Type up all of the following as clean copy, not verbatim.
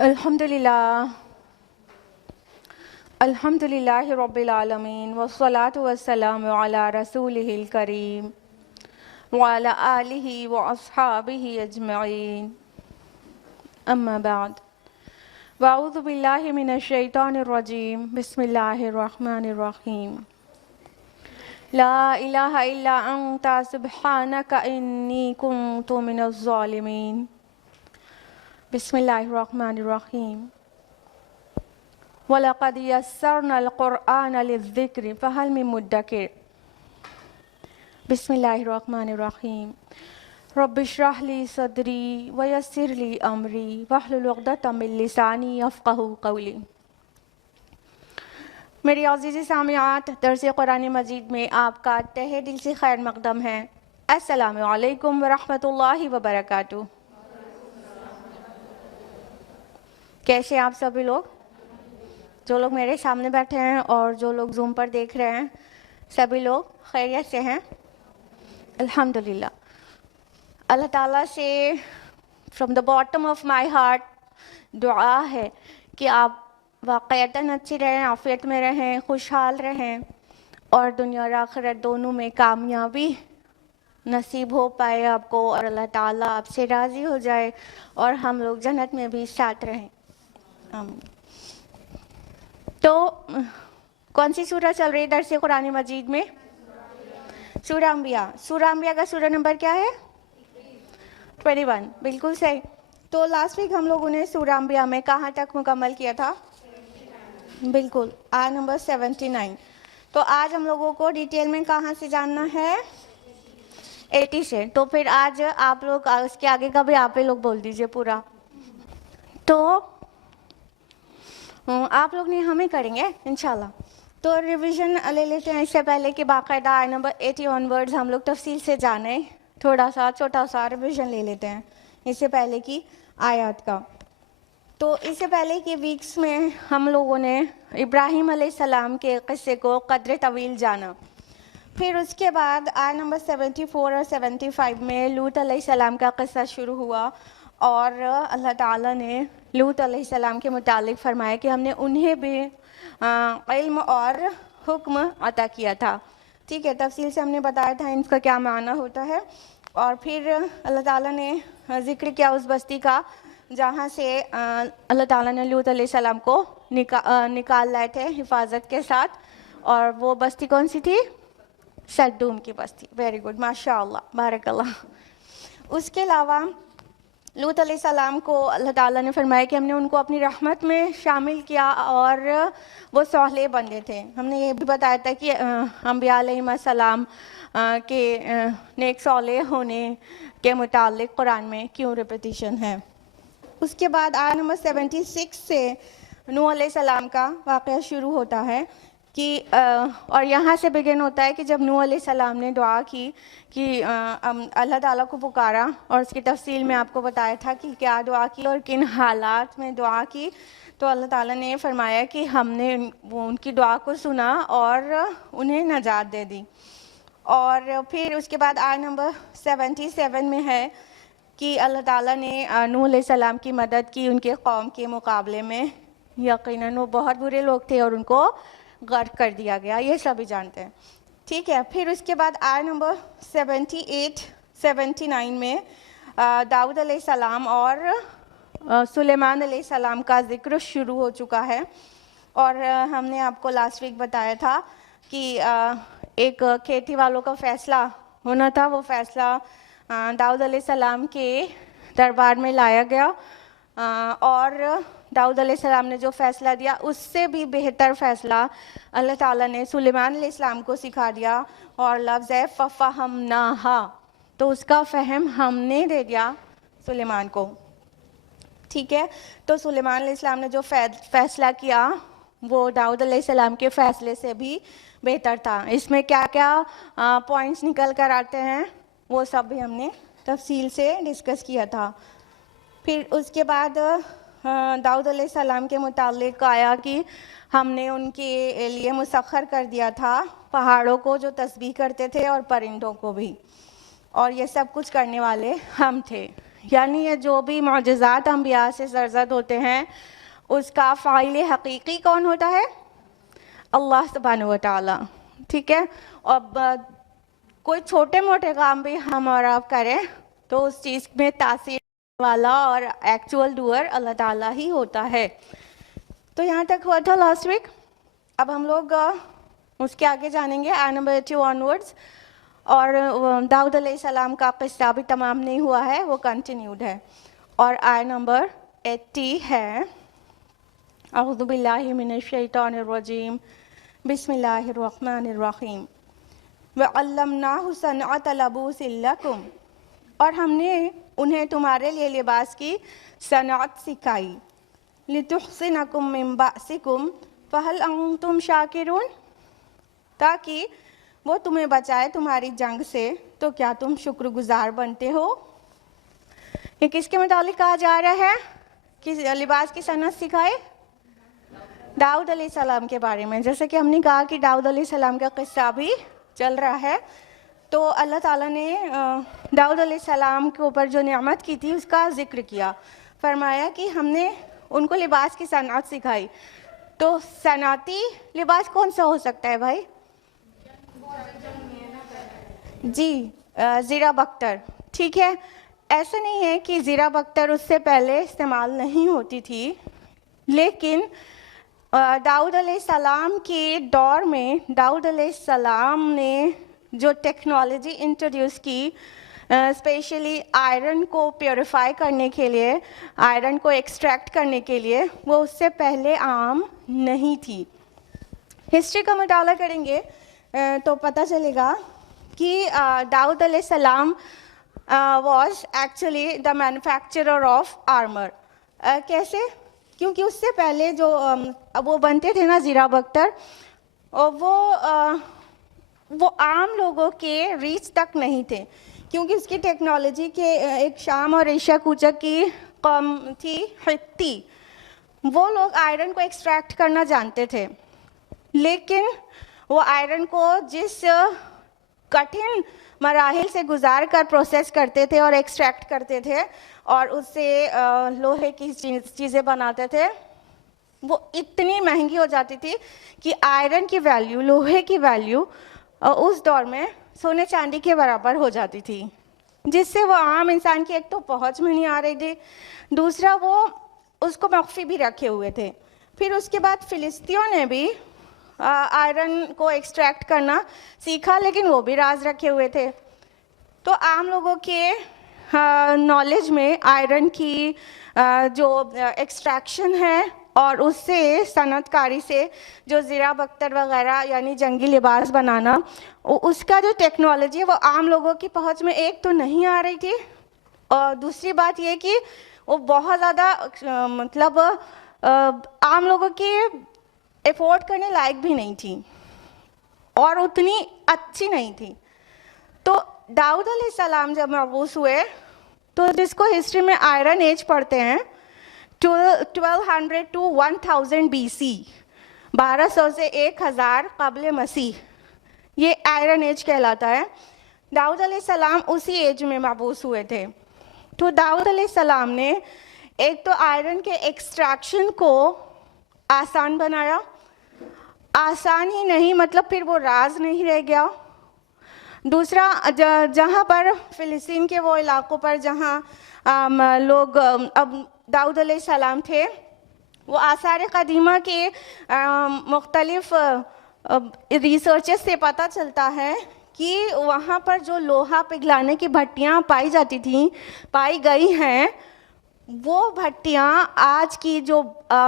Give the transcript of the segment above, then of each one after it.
الحمدللہ الحمدللہ رب العالمین والصلاة والسلام علی رسولہ الکریم وعلی آلہ واصحابہ اجمعین اما بعد واعوذ باللہ من الشیطان الرجیم بسم اللہ الرحمن الرحیم لا الہ الا انت سبحانک انی کنت من الظالمین بسم اللہ الرحمن الرحیم وَلَقَدْ يَسَّرْنَا الْقُرْآنَ لِلذِّكْرِ فَهَلْ مِن مُدَّكِرٍ بسم اللہ الرحمن الرحیم رب اشرح لی صدری ویسر لی امری واحلل عقدۃ من لسانی یفقہوا قولی۔ میری عزیز سامعات، درس قرآن مجید میں آپ کا تہہ دل سے خیر مقدم ہے۔ السلام علیکم ورحمۃ اللہ وبرکاتہ۔ کیسے آپ سبھی لوگ؟ جو لوگ میرے سامنے بیٹھے ہیں اور جو لوگ زوم پر دیکھ رہے ہیں، سبھی لوگ خیریت سے ہیں؟ الحمدللہ۔ اللہ تعالیٰ سے from the bottom of my heart دعا ہے کہ آپ واقعتاً اچھی رہیں، عافیت میں رہیں، خوشحال رہیں اور دنیا اور آخرت دونوں میں کامیابی نصیب ہو پائے آپ کو، اور اللہ تعالیٰ آپ سے راضی ہو جائے اور ہم لوگ جنت میں بھی ساتھ رہیں۔ آمین۔ تو کون سی سورہ چل رہی ہے درس قرآن مجید میں؟ سورہ انبیاء۔ سورہ انبیاء کا سورہ نمبر کیا ہے؟ 21۔ بالکل صحیح۔ تو لاسٹ ویک ہم لوگوں نے سورہ انبیاء میں کہاں تک مکمل کیا تھا؟ بالکل، آیت نمبر 79۔ تو آج ہم لوگوں کو ڈیٹیل میں کہاں سے جاننا ہے؟ 80 سے۔ تو پھر آج آپ لوگ اس کے آگے کا بھی آپ لوگ بول دیجئے پورا۔ تو آپ لوگ نہیں، ہمیں کریں گے انشاءاللہ۔ تو ریویژن لے لیتے ہیں اس سے پہلے کہ باقاعدہ آیت نمبر 80 آنورڈز ہم لوگ تفصیل سے جانیں۔ تھوڑا سا چھوٹا سا ریویژن لے لیتے ہیں اس سے پہلے کی آیات کا۔ تو اس سے پہلے کی ویکس میں ہم لوگوں نے ابراہیم علیہ السلام کے قصے کو قدر طویل جانا۔ پھر اس کے بعد آیت نمبر 74 اور 75 میں لوط علیہ السلام کا قصہ شروع ہوا، اور اللہ تعالیٰ نے لوط علیہ السلام کے متعلق فرمایا کہ ہم نے انہیں بھی علم اور حکم عطا کیا تھا۔ ٹھیک ہے، تفصیل سے ہم نے بتایا تھا ان کا کیا معنی ہوتا ہے۔ اور پھر اللہ تعالیٰ نے ذکر کیا اس بستی کا جہاں سے اللہ تعالیٰ نے لوط علیہ السلام کو نکال لائے تھے حفاظت کے ساتھ، اور وہ بستی کون سی تھی؟ سدوم کی بستی۔ ویری گڈ، ماشاء اللہ، بارک اللہ۔ اس کے علاوہ لوط علیہ السلام کو اللہ تعالیٰ نے فرمایا کہ ہم نے ان کو اپنی رحمت میں شامل کیا اور وہ صالح بندے تھے۔ ہم نے یہ بھی بتایا تھا کہ انبیاء علیہ السلام کے نیک صالح ہونے کے متعلق قرآن میں کیوں ریپیٹیشن ہے۔ اس کے بعد آیت نمبر 76 سے نوح علیہ السلام کا واقعہ شروع ہوتا ہے کہ اور یہاں سے بگن ہوتا ہے کہ جب نوح علیہ السلام نے دعا کی کہ اللہ تعالیٰ کو پکارا، اور اس کی تفصیل میں آپ کو بتایا تھا کہ کیا دعا کی اور کن حالات میں دعا کی، تو اللہ تعالیٰ نے فرمایا کہ ہم نے ان کی دعا کو سنا اور انہیں نجات دے دی۔ اور پھر اس کے بعد آیت نمبر 77 میں ہے کہ اللہ تعالیٰ نے نوح علیہ السلام کی مدد کی ان کے قوم کے مقابلے میں۔ یقیناً وہ بہت برے لوگ تھے اور ان کو غرق کر دیا گیا، یہ سبھی جانتے ہیں۔ ٹھیک ہے، پھر اس کے بعد آیت نمبر 78-79 میں داؤد علیہ السلام اور سلیمان علیہ السلام کا ذکر شروع ہو چکا ہے، اور ہم نے آپ کو لاسٹ ویک بتایا تھا کہ ایک کھیتی والوں کا فیصلہ ہونا تھا، وہ فیصلہ داؤد علیہ السلام کے دربار میں لایا گیا، اور داؤد علیہ السلام نے جو فیصلہ دیا اس سے بھی بہتر فیصلہ اللہ تعالیٰ نے سلیمان علیہ السلام کو سکھا دیا، اور لفظ ہے فَفَهَمْنَاهَا، تو اس کا فہم ہم نے دے دیا سلیمان کو۔ ٹھیک ہے، تو سلیمان علیہ السلام نے جو فیصلہ کیا وہ داؤد علیہ السلام کے فیصلے سے بھی بہتر تھا۔ اس میں کیا کیا پوائنٹس نکل کر آتے ہیں وہ سب بھی ہم نے تفصیل سے ڈسکس کیا تھا۔ پھر اس کے بعد داؤد علیہ السلام کے متعلق آیا کہ ہم نے ان کے لیے مسخر کر دیا تھا پہاڑوں کو جو تسبیح کرتے تھے اور پرندوں کو بھی، اور یہ سب کچھ کرنے والے ہم تھے۔ یعنی یہ جو بھی معجزات انبیاء سے سرزد ہوتے ہیں اس کا فاعل حقیقی کون ہوتا ہے؟ اللہ سبحانہ و تعالیٰ. ٹھیک ہے. اب کوئی چھوٹے موٹے کام بھی ہم اور آپ کریں تو اس چیز میں تاثیر والا اور ایکچوئل ڈوئر اللہ تعالیٰ ہی ہوتا ہے. تو یہاں تک ہوا تھا لاسٹ ویک. اب ہم لوگ اس کے آگے جانیں گے آیت نمبر 80 آنورڈز. اور داؤد علیہ السلام کا قصہ بھی تمام نہیں ہوا ہے, وہ کنٹینیوڈ ہے. اور آیت نمبر 80 ہے اعوذ باللہ من الشیطان الرجیم بسم اللہ الرحمن الرحیم وَعَلَّمْنَاهُ صَنْعَةَ لَبُوسٍ لَكُمْ, اور ہم نے انہیں تمہارے لیے لباس کی صنعت سکھائی. لِتُحْصِنَكُم مِّن بَأْسِكُمْ فَهَلْ أَنتُمْ شَاكِرُونَ, تاکہ وہ تمہیں بچائے تمہاری جنگ سے, تو کیا تم شکر گزار بنتے ہو. یہ کس کے متعلق کہا جا رہا ہے کہ لباس کی صنعت سکھائے؟ داؤد علیہ السلام کے بارے میں. جیسے کہ ہم نے کہا کہ داؤد علیہ السلام کا قصہ بھی چل رہا ہے, تو اللہ تعالیٰ نے داؤد علیہ السلام کے اوپر جو نعمت کی تھی اس کا ذکر کیا. فرمایا کہ ہم نے ان کو لباس کی صنعت سکھائی. تو صنعتی لباس کون سا ہو سکتا ہے بھائی؟ جی, زیرہ بختر. ٹھیک ہے. ایسا نہیں ہے کہ زیرہ بختر اس سے پہلے استعمال نہیں ہوتی تھی, لیکن داؤد علیہ السلام کے دور میں داؤد علیہ السلام نے جو ٹیکنالوجی انٹروڈیوس کی, اسپیشلی آئرن کو پیوریفائی کرنے کے لیے, آئرن کو ایکسٹریکٹ کرنے کے لیے, وہ اس سے پہلے عام نہیں تھی. ہسٹری کا مطالعہ کریں گے تو پتہ چلے گا کہ داؤد علیہ السلام was actually the manufacturer of armour. کیسے؟ کیونکہ اس سے پہلے جو وہ بنتے تھے نا زیرہ بختر, وہ عام لوگوں کے ریچ تک نہیں تھے, کیونکہ اس کی ٹیکنالوجی کے ایک شام اور ایشیا کوچک کی قوم تھی حتی, وہ لوگ آئرن کو ایکسٹریکٹ کرنا جانتے تھے, لیکن وہ آئرن کو جس کٹھن مراحل سے گزار کر پروسیس کرتے تھے اور ایکسٹریکٹ کرتے تھے اور اس سے لوہے کی چیزیں بناتے تھے, وہ اتنی مہنگی ہو جاتی تھی کہ آئرن کی ویلیو, لوہے کی ویلیو اس دور میں سونے چاندی کے برابر ہو جاتی تھی, جس سے وہ عام انسان کی ایک تو پہنچ میں نہیں آ رہی تھی, دوسرا وہ اس کو مخفی بھی رکھے ہوئے تھے. پھر اس کے بعد فلسطینیوں نے بھی آئرن کو ایکسٹریکٹ کرنا سیکھا, لیکن وہ بھی راز رکھے ہوئے تھے. تو عام لوگوں کے نالج میں آئرن کی جو ایکسٹریکشن ہے اور اس سے صنعت کاری سے جو زیرہ بختر وغیرہ یعنی جنگی لباس بنانا, اس کا جو ٹیکنالوجی ہے وہ عام لوگوں کی پہنچ میں ایک تو نہیں آ رہی تھی, اور دوسری بات یہ کہ وہ بہت زیادہ مطلب عام لوگوں کی افورڈ کرنے لائق بھی نہیں تھی اور اتنی اچھی نہیں تھی. تو داؤد علیہ السلام جب مبعوث ہوئے تو جس کو ہسٹری میں آئرن ایج پڑھتے ہیں 1200 to 1000 BC, 1200 سے 1000 قبل مسیح, یہ آئرن ایج کہلاتا ہے. داؤد علیہ السلام اسی ایج میں مبعوث ہوئے تھے. تو داؤد علیہ السلام نے ایک تو آئرن کے ایکسٹریکشن کو آسان بنایا, آسان ہی نہیں مطلب پھر وہ راز نہیں رہ گیا. دوسرا, جہاں پر فلسطین کے وہ علاقوں پر جہاں لوگ اب داؤد علیہ السلام تھے, وہ آثار قدیمہ کے مختلف ریسرچز سے پتہ چلتا ہے کہ وہاں پر جو لوہا پگھلانے کی بھٹیاں پائی گئی ہیں, وہ بھٹیاں آج کی جو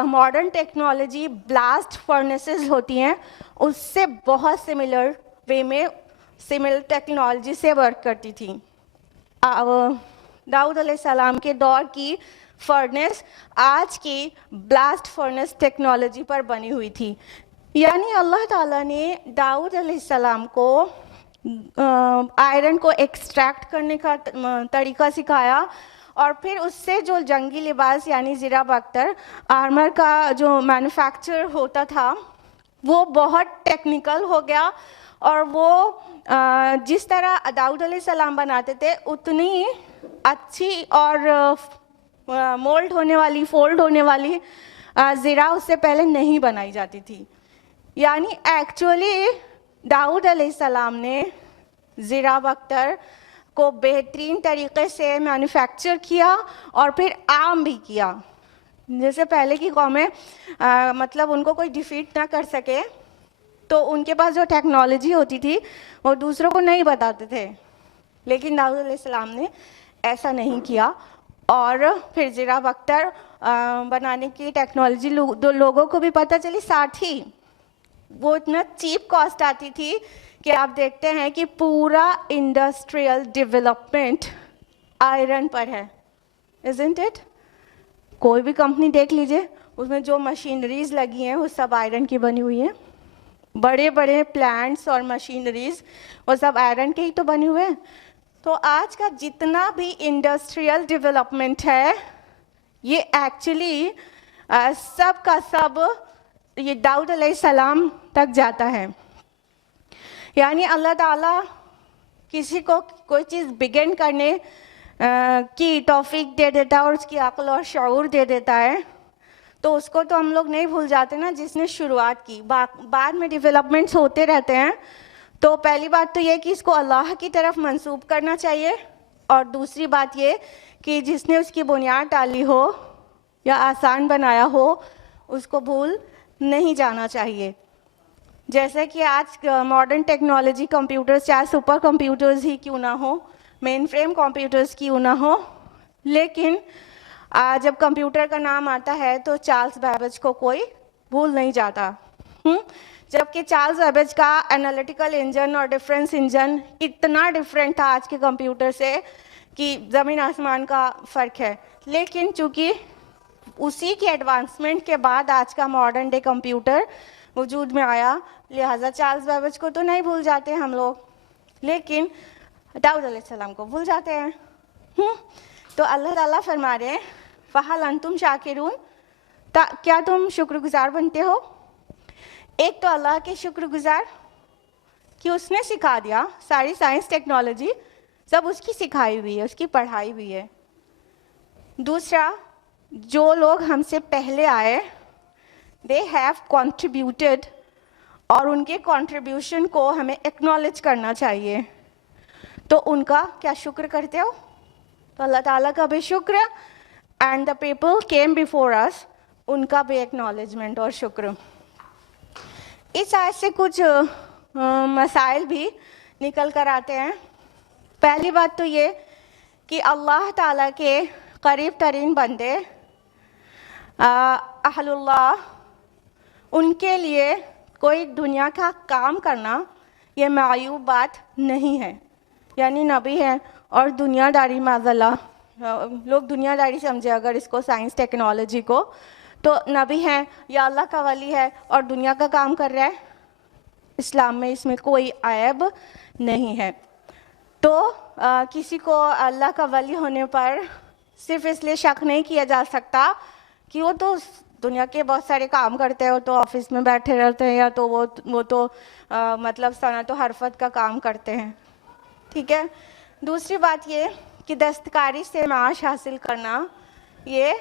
ماڈرن ٹیکنالوجی بلاسٹ فرنیسز ہوتی ہیں اس سے بہت سملر وے میں, سملر ٹیکنالوجی سے ورک کرتی تھیں. داؤد علیہ السلام کے دور کی فرنس آج کی بلاسٹ فرنس ٹیکنالوجی پر بنی ہوئی تھی. یعنی اللہ تعالیٰ نے داؤد علیہ السلام کو آئرن کو ایکسٹریکٹ کرنے کا طریقہ سکھایا, اور پھر اس سے جو جنگی لباس یعنی زیرہ بختر آرمر کا جو مینوفیکچر ہوتا تھا وہ بہت ٹیکنیکل ہو گیا, اور وہ جس طرح داؤد علیہ السلام بناتے تھے اتنی अच्छी और मोल्ड होने वाली, फोल्ड होने वाली ज़िरा उससे पहले नहीं बनाई जाती थी. यानी एक्चुअली दाऊद अलैहिस्सलाम ने ज़िरा बख्तर को बेहतरीन तरीके से मैन्युफैक्चर किया और फिर आम भी किया. जैसे पहले की कौमें मतलब उनको कोई डिफीट ना कर सके तो उनके पास जो टेक्नोलॉजी होती थी वो दूसरों को नहीं बताते थे, लेकिन दाऊद अलैहिस्सलाम ने ऐसा नहीं किया और फिर ज़िरा बख्तर बनाने की टेक्नोलॉजी लोगों को भी पता चली. साथ ही वो इतना चीप कॉस्ट आती थी कि आप देखते हैं कि पूरा इंडस्ट्रियल डेवलपमेंट आयरन पर है, इज़न्ट इट? कोई भी कंपनी देख लीजिए, उसमें जो मशीनरीज लगी हैं वो सब आयरन की बनी हुई हैं. बड़े बड़े प्लांट्स और मशीनरीज वो सब आयरन के ही तो बने हुए हैं. तो आज का जितना भी इंडस्ट्रियल डेवलपमेंट है ये एक्चुअली सब का सब ये दाऊद अलैहिस्सलाम तक जाता है. यानी अल्लाह ताला किसी को कोई चीज़ बिगिन करने की तौफीक दे देता है और उसकी अक्ल और शऊर दे देता है, तो उसको तो हम लोग नहीं भूल जाते ना जिसने शुरुआत की. बाद में डेवलपमेंट्स होते रहते हैं. तो पहली बात तो ये कि इसको अल्लाह की तरफ मंसूब करना चाहिए, और दूसरी बात ये कि जिसने उसकी बुनियाद डाली हो या आसान बनाया हो उसको भूल नहीं जाना चाहिए. जैसे कि आज मॉडर्न टेक्नोलॉजी कंप्यूटर्स, चाहे सुपर कंप्यूटर्स ही क्यों ना हो, मेन फ्रेम कंप्यूटर्स क्यों ना हो, लेकिन जब कंप्यूटर का नाम आता है तो चार्ल्स बैबेज को कोई भूल नहीं जाता. जबकि चार्ल्स बैबेज का एनालिटिकल इंजन और डिफरेंस इंजन इतना डिफरेंट था आज के कंप्यूटर से कि ज़मीन आसमान का फ़र्क है. लेकिन चूँकि उसी के एडवांसमेंट के बाद आज का मॉडर्न डे कंप्यूटर वजूद में आया, लिहाजा चार्ल्स बैबेज को तो नहीं भूल जाते हम लोग, लेकिन दाऊद अलैहिस्सलाम को भूल जाते हैं. तो अल्लाह ताला फरमा रहे हैं फ़हल अंतुम शाकिरून, क्या तुम शुक्रगुजार बनते हो? एक तो अल्लाह के शुक्रगुजार कि उसने सिखा दिया, सारी साइंस टेक्नोलॉजी सब उसकी सिखाई हुई है, उसकी पढ़ाई हुई है. दूसरा, जो लोग हमसे पहले आए दे हैव कंट्रीब्यूटेड, और उनके कंट्रीब्यूशन को हमें एक्नॉलेज करना चाहिए. तो उनका क्या शुक्र करते हो? तो अल्लाह ताला का भी शुक्र, and the people came before us, उनका भी एक्नॉलेजमेंट और शुक्र. इस आयत से कुछ मसाइल भी निकल कर आते हैं. पहली बात तो ये कि अल्लाह ताला के करीब तरीन बंदे अहलुल्लाह, उनके लिए कोई दुनिया का काम करना ये मायूब बात नहीं है. यानी नबी है और दुनियादारी, माज़ल्लाह लोग दुनियादारी समझे अगर इसको साइंस टेक्नोलॉजी को, तो नबी है या अल्लाह का वली है और दुनिया का काम कर रहा है, इस्लाम में इसमें कोई ऐब नहीं है. तो किसी को अल्लाह का वली होने पर सिर्फ इसलिए शक नहीं किया जा सकता कि वो तो दुनिया के बहुत सारे काम करते हैं, वो तो ऑफिस में बैठे रहते हैं, या तो वो तो मतलब सनत व हरफत का काम करते हैं. ठीक है. दूसरी बात ये कि दस्तकारी से माश हासिल करना ये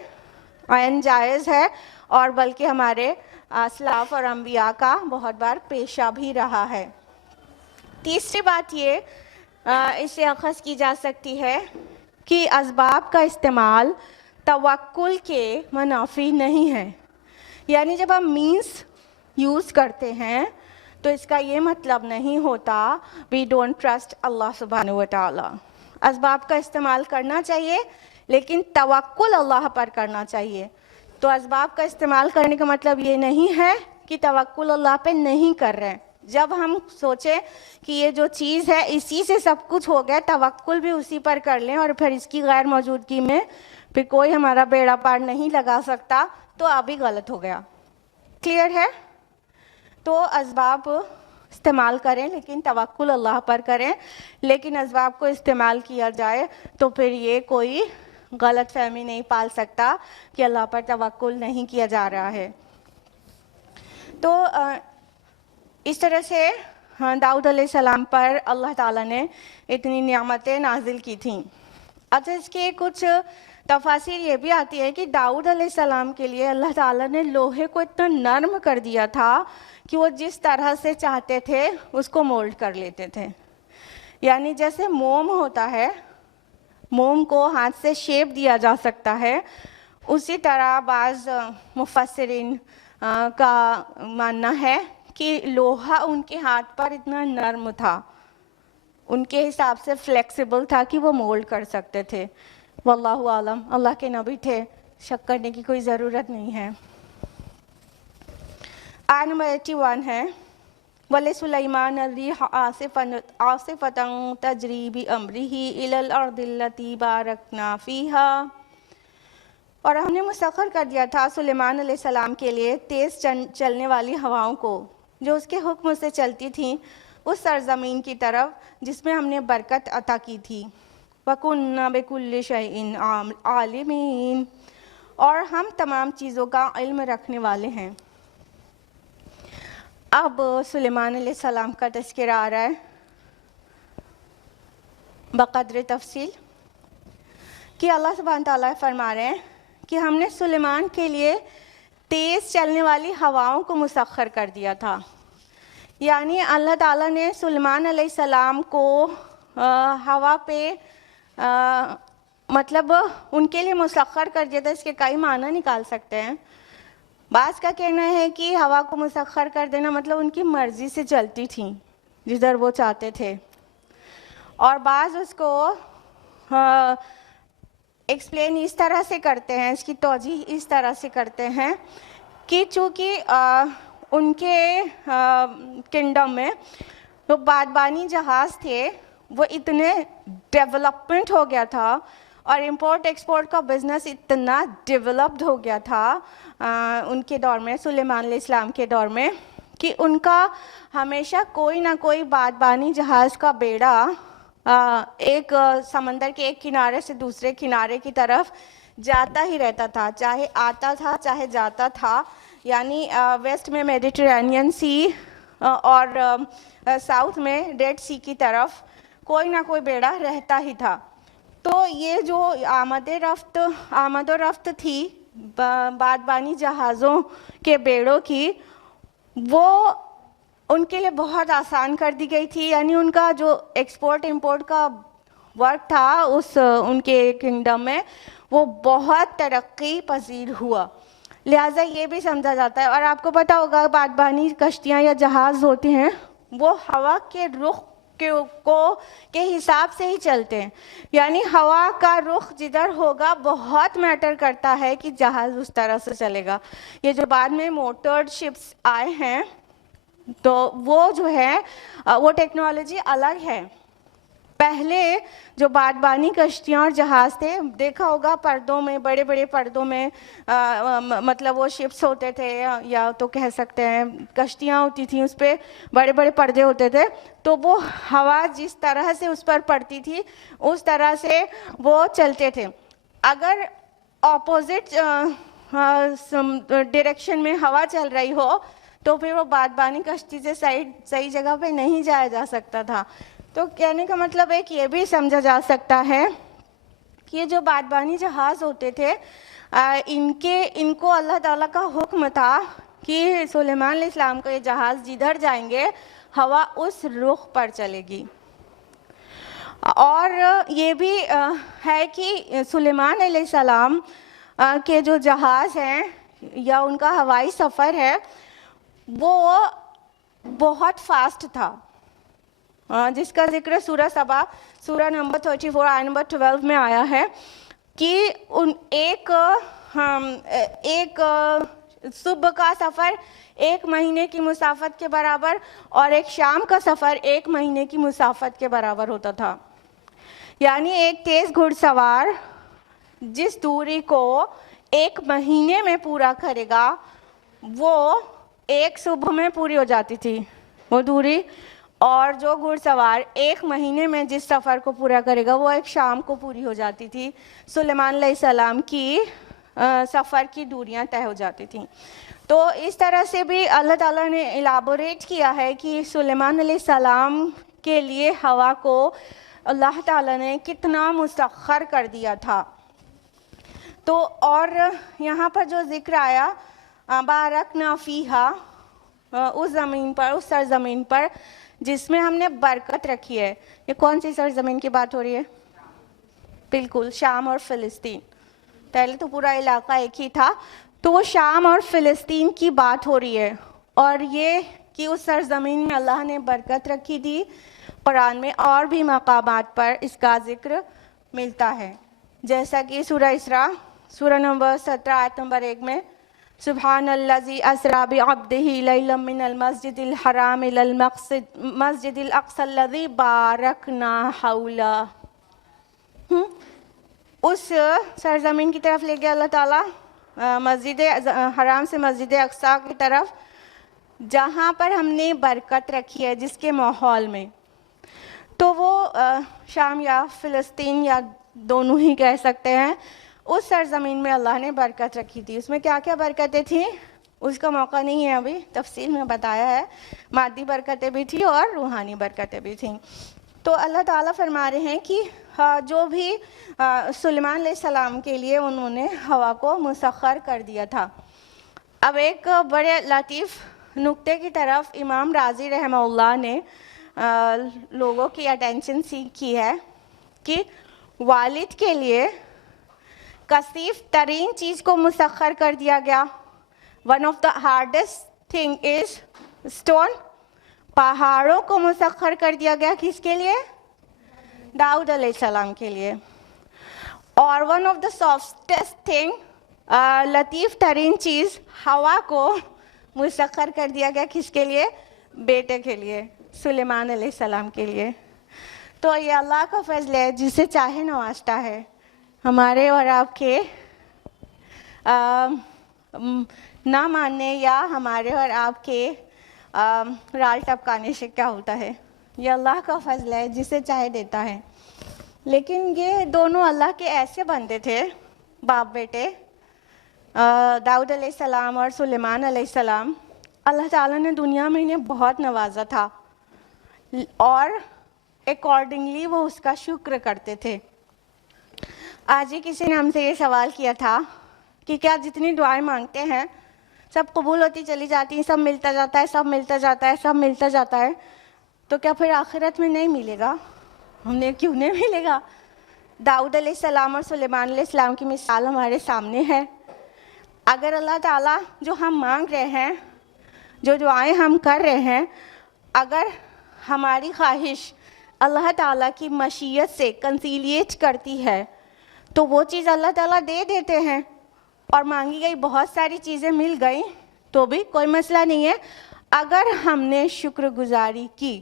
आयन जायज़ है, और बल्कि हमारे असलाफ और अम्बिया का बहुत बार पेशा भी रहा है. तीसरी बात ये इससे अख़ज़ की जा सकती है कि असबाब का इस्तेमाल तवक्कुल के मुनाफी नहीं है. यानी जब हम मीन्स यूज़ करते हैं तो इसका ये मतलब नहीं होता वी डोंट ट्रस्ट अल्लाह सुब्हानहू व तआला. असबाब का इस्तेमाल करना चाहिए, लेकिन तवक्कुल अल्लाह पर करना चाहिए. तो असबाब का इस्तेमाल करने का मतलब ये नहीं है कि तवक्कुल अल्लाह पे नहीं कर रहे हैं. जब हम सोचें कि ये जो चीज़ है इसी से सब कुछ हो गया, तवक्कुल भी उसी पर कर लें और फिर इसकी गैर मौजूदगी में फिर कोई हमारा बेड़ा पार नहीं लगा सकता, तो अभी गलत हो गया. क्लियर है? तो असबाब इस्तेमाल करें, लेकिन तवक्कुल अल्लाह पर करें. लेकिन असबाब को इस्तेमाल किया जाए तो फिर ये कोई गलत फहमी नहीं पाल सकता कि अल्लाह पर तवक्कुल नहीं किया जा रहा है. तो इस तरह से दाऊद अलैहिस्सलाम पर अल्लाह ताला ने इतनी नियामतें नाजिल की थीं. अच्छा, इसके कुछ तफासिर ये भी आती है कि दाऊद अलैहिस्सलाम के लिए अल्लाह ताला ने लोहे को इतना नर्म कर दिया था कि वो जिस तरह से चाहते थे उसको मोल्ड कर लेते थे। यानी जैसे मोम होता है, मोम को हाथ से शेप दिया जा सकता है, उसी तरह बाज़ मुफस्सिरीन का मानना है कि लोहा उनके हाथ पर इतना नर्म था, उनके हिसाब से फ्लेक्सिबल था कि वो मोल्ड कर सकते थे। वल्लाहु आलम, अल्लाह के नबी थे, शक करने की कोई ज़रूरत नहीं है। आयत नंबर 81 है, वले सुलैमान अर्रिह आसिफतन तजरी बि अम्रिही इलल अर्दिल्लती बारकना फीहा। और हमने मुसख्खर कर दिया था सुलेमान अलैहिस्सलाम के लिए तेज़ चलने वाली हवाओं को, जो उसके हुक्म से चलती थीं उस सरज़मीन की तरफ जिसमें हमने बरकत अता की थी। वकुन्ना बिकुल्लि शैइन आलिमीन, और हम तमाम चीज़ों का इल्म रखने वाले हैं। अब सुलेमान अलैहिस्सलाम का तज़किरा आ रहा है बक़द्र तफसील कि अल्लाह सुब्हान तआला फरमा रहे हैं कि हमने सुलेमान के लिए तेज़ चलने वाली हवाओं को मुसख्खर कर दिया था। यानी अल्लाह ताला ने सुलेमान अलैहिस्सलाम को हवा पे मतलब उनके लिए मुसख्खर कर दिया था। इसके कई माना निकाल सकते हैं। बाज़ का कहना है कि हवा को मुसख्खर कर देना मतलब उनकी मर्ज़ी से चलती थी जिधर वो चाहते थे, और बाज़ उसको एक्सप्लेन इस तरह से करते हैं, इसकी तौजीह इस तरह से करते हैं कि चूँकि उनके किंगडम में जो बादबानी जहाज़ थे वो इतने डेवलपमेंट हो गया था और इंपोर्ट एक्सपोर्ट का बिज़नेस इतना डेवलप्ड हो गया था उनके दौर में, सुलेमान अलैहिस्सलाम के दौर में, कि उनका हमेशा कोई ना कोई बादबानी जहाज़ का बेड़ा एक समंदर के एक किनारे से दूसरे किनारे की तरफ जाता ही रहता था, चाहे आता था चाहे जाता था। यानी वेस्ट में मेडिटेरेनियन सी और साउथ में रेड सी की तरफ कोई ना कोई बेड़ा रहता ही था। तो ये जो आमद रफ्त थी बादबानी जहाज़ों के बेड़ों की, वो उनके लिए बहुत आसान कर दी गई थी। यानी उनका जो एक्सपोर्ट इंपोर्ट का वर्क था उस उनके किंगडम में वो बहुत तरक्की पजीर हुआ। लिहाजा ये भी समझा जाता है, और आपको पता होगा बादबानी कश्तियाँ या जहाज़ होते हैं वो हवा के रुख के हिसाब से ही चलते हैं। यानी हवा का रुख जिधर होगा बहुत मैटर करता है कि जहाज़ उस तरह से चलेगा। ये जो बाद में मोटर्ड शिप्स आए हैं तो वो जो है वो टेक्नोलॉजी अलग है। पहले जो बादबानी कश्तियाँ और जहाज़ थे, देखा होगा पर्दों में, बड़े बड़े पर्दों में मतलब वो शिप्स होते थे या तो कह सकते हैं कश्तियाँ होती थी, उस पर बड़े बड़े पर्दे होते थे। तो वो हवा जिस तरह से उस पर पड़ती थी उस तरह से वो चलते थे। अगर ऑपोजिट डायरेक्शन में हवा चल रही हो तो फिर वो बादबानी कश्ती से सही जगह पे नहीं जाया जा सकता था। तो कहने का मतलब है कि ये भी समझा जा सकता है कि ये जो बादबानी जहाज़ होते थे इनको अल्लाह ताला का हुक्म था कि सुलेमान अलैहिस्सलाम का ये जहाज़ जिधर जाएंगे हवा उस रुख पर चलेगी। और ये भी है कि सुलेमान अलैहिस्सलाम के जो जहाज़ हैं या उनका हवाई सफ़र है वो बहुत फास्ट था, जिसका जिक्र सूरह सबा सूरह नंबर 34 आयत नंबर 12 में आया है कि एक सुबह का सफ़र 1 महीने की मुसाफत के बराबर और एक शाम का सफ़र 1 महीने की मुसाफत के बराबर होता था। यानी एक तेज़ घुड़सवार जिस दूरी को 1 महीने में पूरा करेगा वो एक सुबह में पूरी हो जाती थी वो दूरी, और जो घुड़सवार 1 महीने में जिस सफ़र को पूरा करेगा वो एक शाम को पूरी हो जाती थी। सुलेमान अलैहिस्सलाम की सफ़र की दूरियां तय हो जाती थीं। तो इस तरह से भी अल्लाह ताला ने इलाबोरेट किया है कि सुलेमान अलैहिस्सलाम के लिए हवा को اللہ تعالیٰ نے کتنا مسخر کر دیا تھا. تو اور یہاں پر جو ذکر آیا بارکنا فیہا، اس زمین پر، اس سرزمین پر جس میں ہم نے برکت رکھی ہے. یہ کون سی سرزمین کی بات ہو رہی ہے؟ بالکل شام اور فلسطین. پہلے تو پورا علاقہ ایک ہی تھا، تو وہ شام اور فلسطین کی بات ہو رہی ہے. اور یہ کہ اس سرزمین میں اللہ نے برکت رکھی تھی، قرآن میں اور بھی مقامات پر اس کا ذکر ملتا ہے. جیسا کہ سورہ اسراء سورہ نمبر 17 آیت نمبر 1 میں سبحان الذی اسریٰ بعبدہ لیلا من المسجد الحرام الی المسجد الاقصی الذی بارکنا حولہ. اس سرزمین کی طرف لے گیا اللہ تعالیٰ، مسجد حرام سے مسجد اقصیٰ کی طرف، جہاں پر ہم نے برکت رکھی ہے، جس کے ماحول میں. تو وہ شام یا فلسطین یا دونوں ہی کہہ سکتے ہیں، اس سرزمین میں اللہ نے برکت رکھی تھی. اس میں کیا کیا برکتیں تھیں اس کا موقع نہیں ہے ابھی تفصیل میں بتایا ہے. مادی برکتیں بھی تھیں اور روحانی برکتیں بھی تھیں. تو اللہ تعالیٰ فرما رہے ہیں کہ جو بھی سلیمان علیہ السلام کے لیے انہوں نے ہوا کو مسخر کر دیا تھا. اب ایک بڑے لطیف نقطے کی طرف امام رازی رحمہ اللہ نے لوگوں کی اٹینشن کی ہے کہ والد کے لیے کثیف ترین چیز کو مسخر کر دیا گیا. One of the hardest thing is stone. پہاڑوں کو مسخر کر دیا گیا کس کے لیے؟ داؤد علیہ السلام کے لیے. اور one of the softest thing, لطیف ترین چیز، ہوا کو مسخر کر دیا گیا کس کے لیے؟ بیٹے کے لیے، سلیمان علیہ السلام کے لیے. تو یہ اللہ کا فضل ہے، جسے چاہے نوازتا ہے. ہمارے اور آپ کے نہ ماننے یا ہمارے اور آپ کے رال ٹپکانے سے کیا ہوتا ہے؟ یہ اللہ کا فضل ہے، جسے چاہے دیتا ہے. لیکن یہ دونوں اللہ کے ایسے بندے تھے، باپ بیٹے، داؤد علیہ السلام اور سلیمان علیہ السلام. اللہ تعالیٰ نے دنیا میں انہیں بہت نوازا تھا اور اکارڈنگلی وہ اس کا شکر کرتے تھے. آج ہی کسی نے ہم سے یہ سوال کیا تھا کہ کیا جتنی دعائیں مانگتے ہیں سب قبول ہوتی چلی جاتی ہیں، سب ملتا جاتا ہے، سب ملتا جاتا ہے، سب ملتا جاتا ہے، تو کیا پھر آخرت میں نہیں ملے گا؟ ہم نے کیوں نہیں ملے گا؟ داؤد علیہ السلام اور سلیمان علیہ السلام کی مثال ہمارے سامنے ہے. اگر اللہ تعالیٰ جو ہم مانگ رہے ہیں، جو دعائیں ہم کر رہے ہیں، اگر ہماری خواہش اللہ تعالیٰ کی مشیت سے کنسیلیٹ کرتی ہے تو وہ چیز اللہ تعالیٰ دے دیتے ہیں. اور مانگی گئی بہت ساری چیزیں مل گئیں تو بھی کوئی مسئلہ نہیں ہے اگر ہم نے شکر گزاری کی.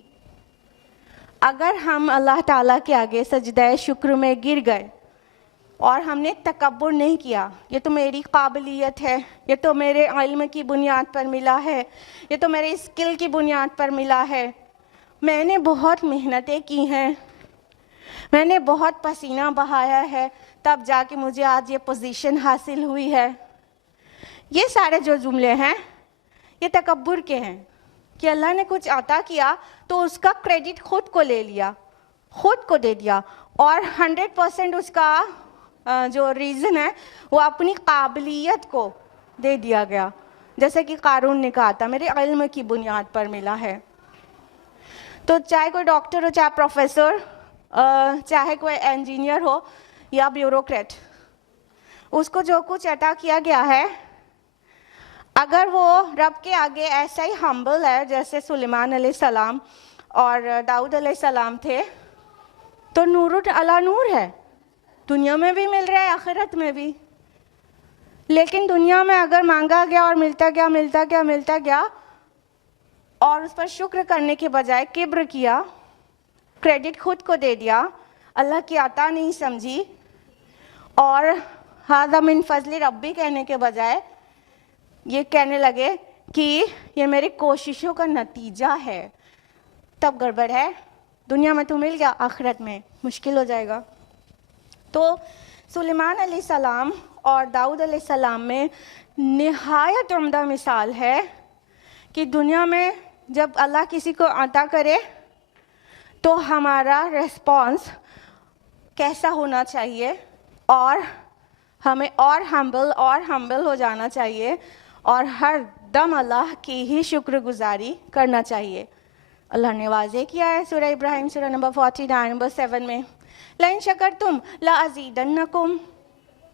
اگر ہم اللہ تعالیٰ کے آگے سجدہ شکر میں گر گئے اور ہم نے تکبر نہیں کیا، یہ تو میری قابلیت ہے، یہ تو میرے علم کی بنیاد پر ملا ہے، یہ تو میرے اسکل کی بنیاد پر ملا ہے، میں نے بہت محنتیں کی ہیں، میں نے بہت پسینہ بہایا ہے، تب جا کے مجھے آج یہ پوزیشن حاصل ہوئی ہے. یہ سارے جو جملے ہیں یہ تکبر کے ہیں کہ اللہ نے کچھ عطا کیا تو اس کا کریڈٹ خود کو لے لیا، خود کو دے دیا، اور 100% اس کا جو ریزن ہے وہ اپنی قابلیت کو دے دیا گیا. جیسے کہ قارون نے کہا تھا میرے علم کی بنیاد پر ملا ہے. تو چاہے کوئی ڈاکٹر ہو، چاہے پروفیسر، چاہے کوئی انجینئر ہو یا بیوروکریٹ، اس کو جو کچھ عطا کیا گیا ہے، اگر وہ رب کے آگے ایسا ہی ہمبل ہے جیسے سلیمان علیہ السلام اور داؤد علیہ السلام تھے، تو نور علی نور ہے، دنیا میں بھی مل رہا ہے، آخرت میں بھی. لیکن دنیا میں اگر مانگا گیا اور ملتا گیا ملتا گیا ملتا گیا اور اس پر شکر کرنے کے بجائے کبر کیا، کریڈٹ خود کو دے دیا، اللہ کی عطا نہیں سمجھی، اور ھذا من فضل ربی کہنے کے بجائے یہ کہنے لگے کہ یہ میری کوششوں کا نتیجہ ہے، تب گڑبڑ ہے. دنیا میں تو مل گیا، آخرت میں مشکل ہو جائے گا. تو سلیمان علیہ السلام اور داؤد علیہ السلام میں نہایت عمدہ مثال ہے کہ دنیا میں جب اللہ کسی کو عطا کرے تو ہمارا ریسپانس کیسا ہونا چاہیے، اور ہمیں اور ہمبل ہو جانا چاہیے، اور ہر دم اللہ کی ہی شکر گزاری کرنا چاہیے۔ اللہ نے واضح کیا ہے سورہ ابراہیم سورہ نمبر 49 نمبر 7 میں، لَإِن شَكَرْتُمْ لَأَزِيدَنَّكُمْ،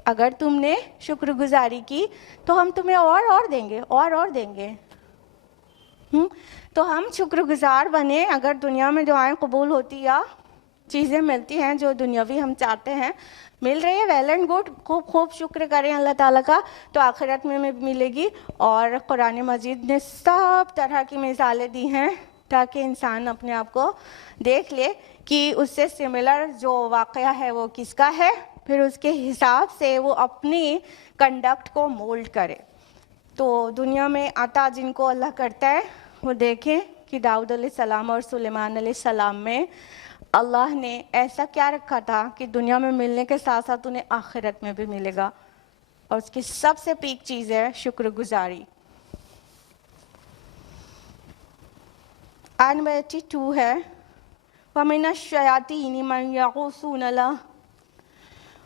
اگر تم نے شکر گزاری کی تو ہم تمہیں اور دیں گے، اور دیں گے۔ تو ہم شکر گزار بنیں، اگر دنیا میں دعائیں قبول ہوتی یا چیزیں ملتی ہیں جو دنیاوی ہم چاہتے ہیں مل رہی ہے، ویل اینڈ گڈ، خوب شکر کریں اللہ تعالیٰ کا، تو آخرت میں ملے گی۔ اور قرآن مجید نے سب طرح کی مثالیں دی ہیں تاکہ انسان اپنے آپ کو دیکھ لے کہ اس سے سملر جو واقعہ ہے وہ کس کا ہے، پھر اس کے حساب سے وہ اپنی کنڈکٹ کو مولڈ کرے۔ تو دنیا میں عطا جن کو اللہ کرتا ہے وہ دیکھیں کہ داؤد علیہ السلام اور سلیمان علیہ السلام میں اللہ نے ایسا کیا رکھا تھا کہ دنیا میں ملنے کے ساتھ ساتھ انہیں آخرت میں بھی ملے گا، اور اس کی سب سے پیک چیز ہے شکر گزاری۔ آیت نمبر 82 ہے، وَمِنَ الشَّيَاطِينِ مَن يَغُوصُونَ لَهُ،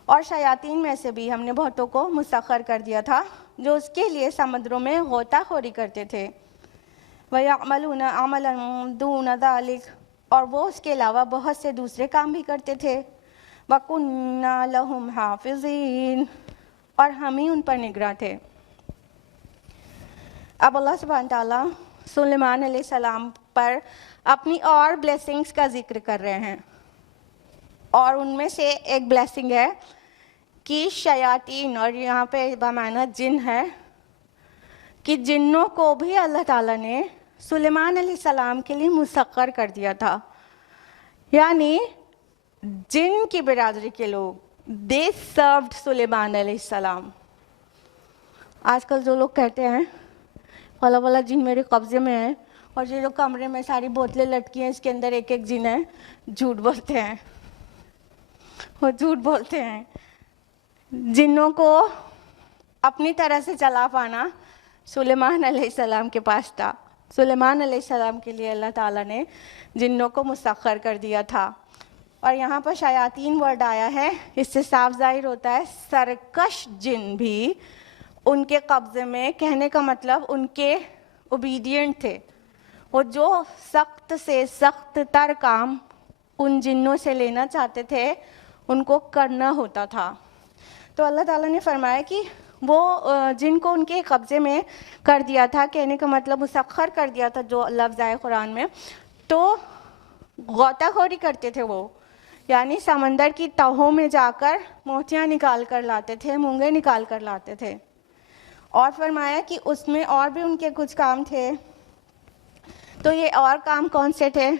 اور شیاطین میں سے بھی ہم نے بہتوں کو مسخر کر دیا تھا جو اس کے لیے سمندروں میں غوطہ خوری کرتے تھے، وَيَعْمَلُونَ عَمَلًا دُونَ ذَلِكَ، اور وہ اس کے علاوہ بہت سے دوسرے کام بھی کرتے تھے، وَكُنَّا لَهُمْ حَافِظِينَ، اور ہم ہی ان پر نگراں تھے۔ اب اللہ سبحانہ تعالیٰ سلیمان علیہ السلام پر اپنی اور بلیسنگز کا ذکر کر رہے ہیں، اور ان میں سے ایک بلیسنگ ہے کہ شیاطین، اور یہاں پہ بمعنی جن ہے، کہ جنوں کو بھی اللہ تعالیٰ نے سلیمان علیہ السلام کے لیے مسخر کر دیا تھا، یعنی جن کی برادری کے لوگ دے سروڈ سلیمان علیہ السلام۔ آج کل جو لوگ کہتے ہیں والا والا جن میرے قبضے میں ہے، اور یہ جو کمرے میں ساری بوتلیں لٹکی ہیں اس کے اندر ایک جن ہے، جھوٹ بولتے ہیں، وہ جھوٹ بولتے ہیں۔ جنوں کو اپنی طرح سے چلا پانا سلیمان علیہ السلام کے پاس تھا۔ سلیمان علیہ السلام کے لیے اللہ تعالیٰ نے جنوں کو مسخر کر دیا تھا، اور یہاں پر شیاطین ورڈ آیا ہے، اس سے صاف ظاہر ہوتا ہے سرکش جن بھی ان کے قبضے میں، کہنے کا مطلب ان کے اوبیڈینٹ تھے، وہ جو سخت سے سخت تر کام ان جنوں سے لینا چاہتے تھے ان کو کرنا ہوتا تھا۔ تو اللہ تعالیٰ نے فرمایا کہ وہ جن کو ان کے قبضے میں کر دیا تھا، کہنے کا مطلب مسخر کر دیا تھا جو لفظ آئے قرآن میں، تو غوطہ خوری کرتے تھے وہ، یعنی سمندر کی تہوں میں جا کر موتیاں نکال کر لاتے تھے، مونگے نکال کر لاتے تھے۔ اور فرمایا کہ اس میں اور بھی ان کے کچھ کام تھے، تو یہ اور کام کون سے تھے؟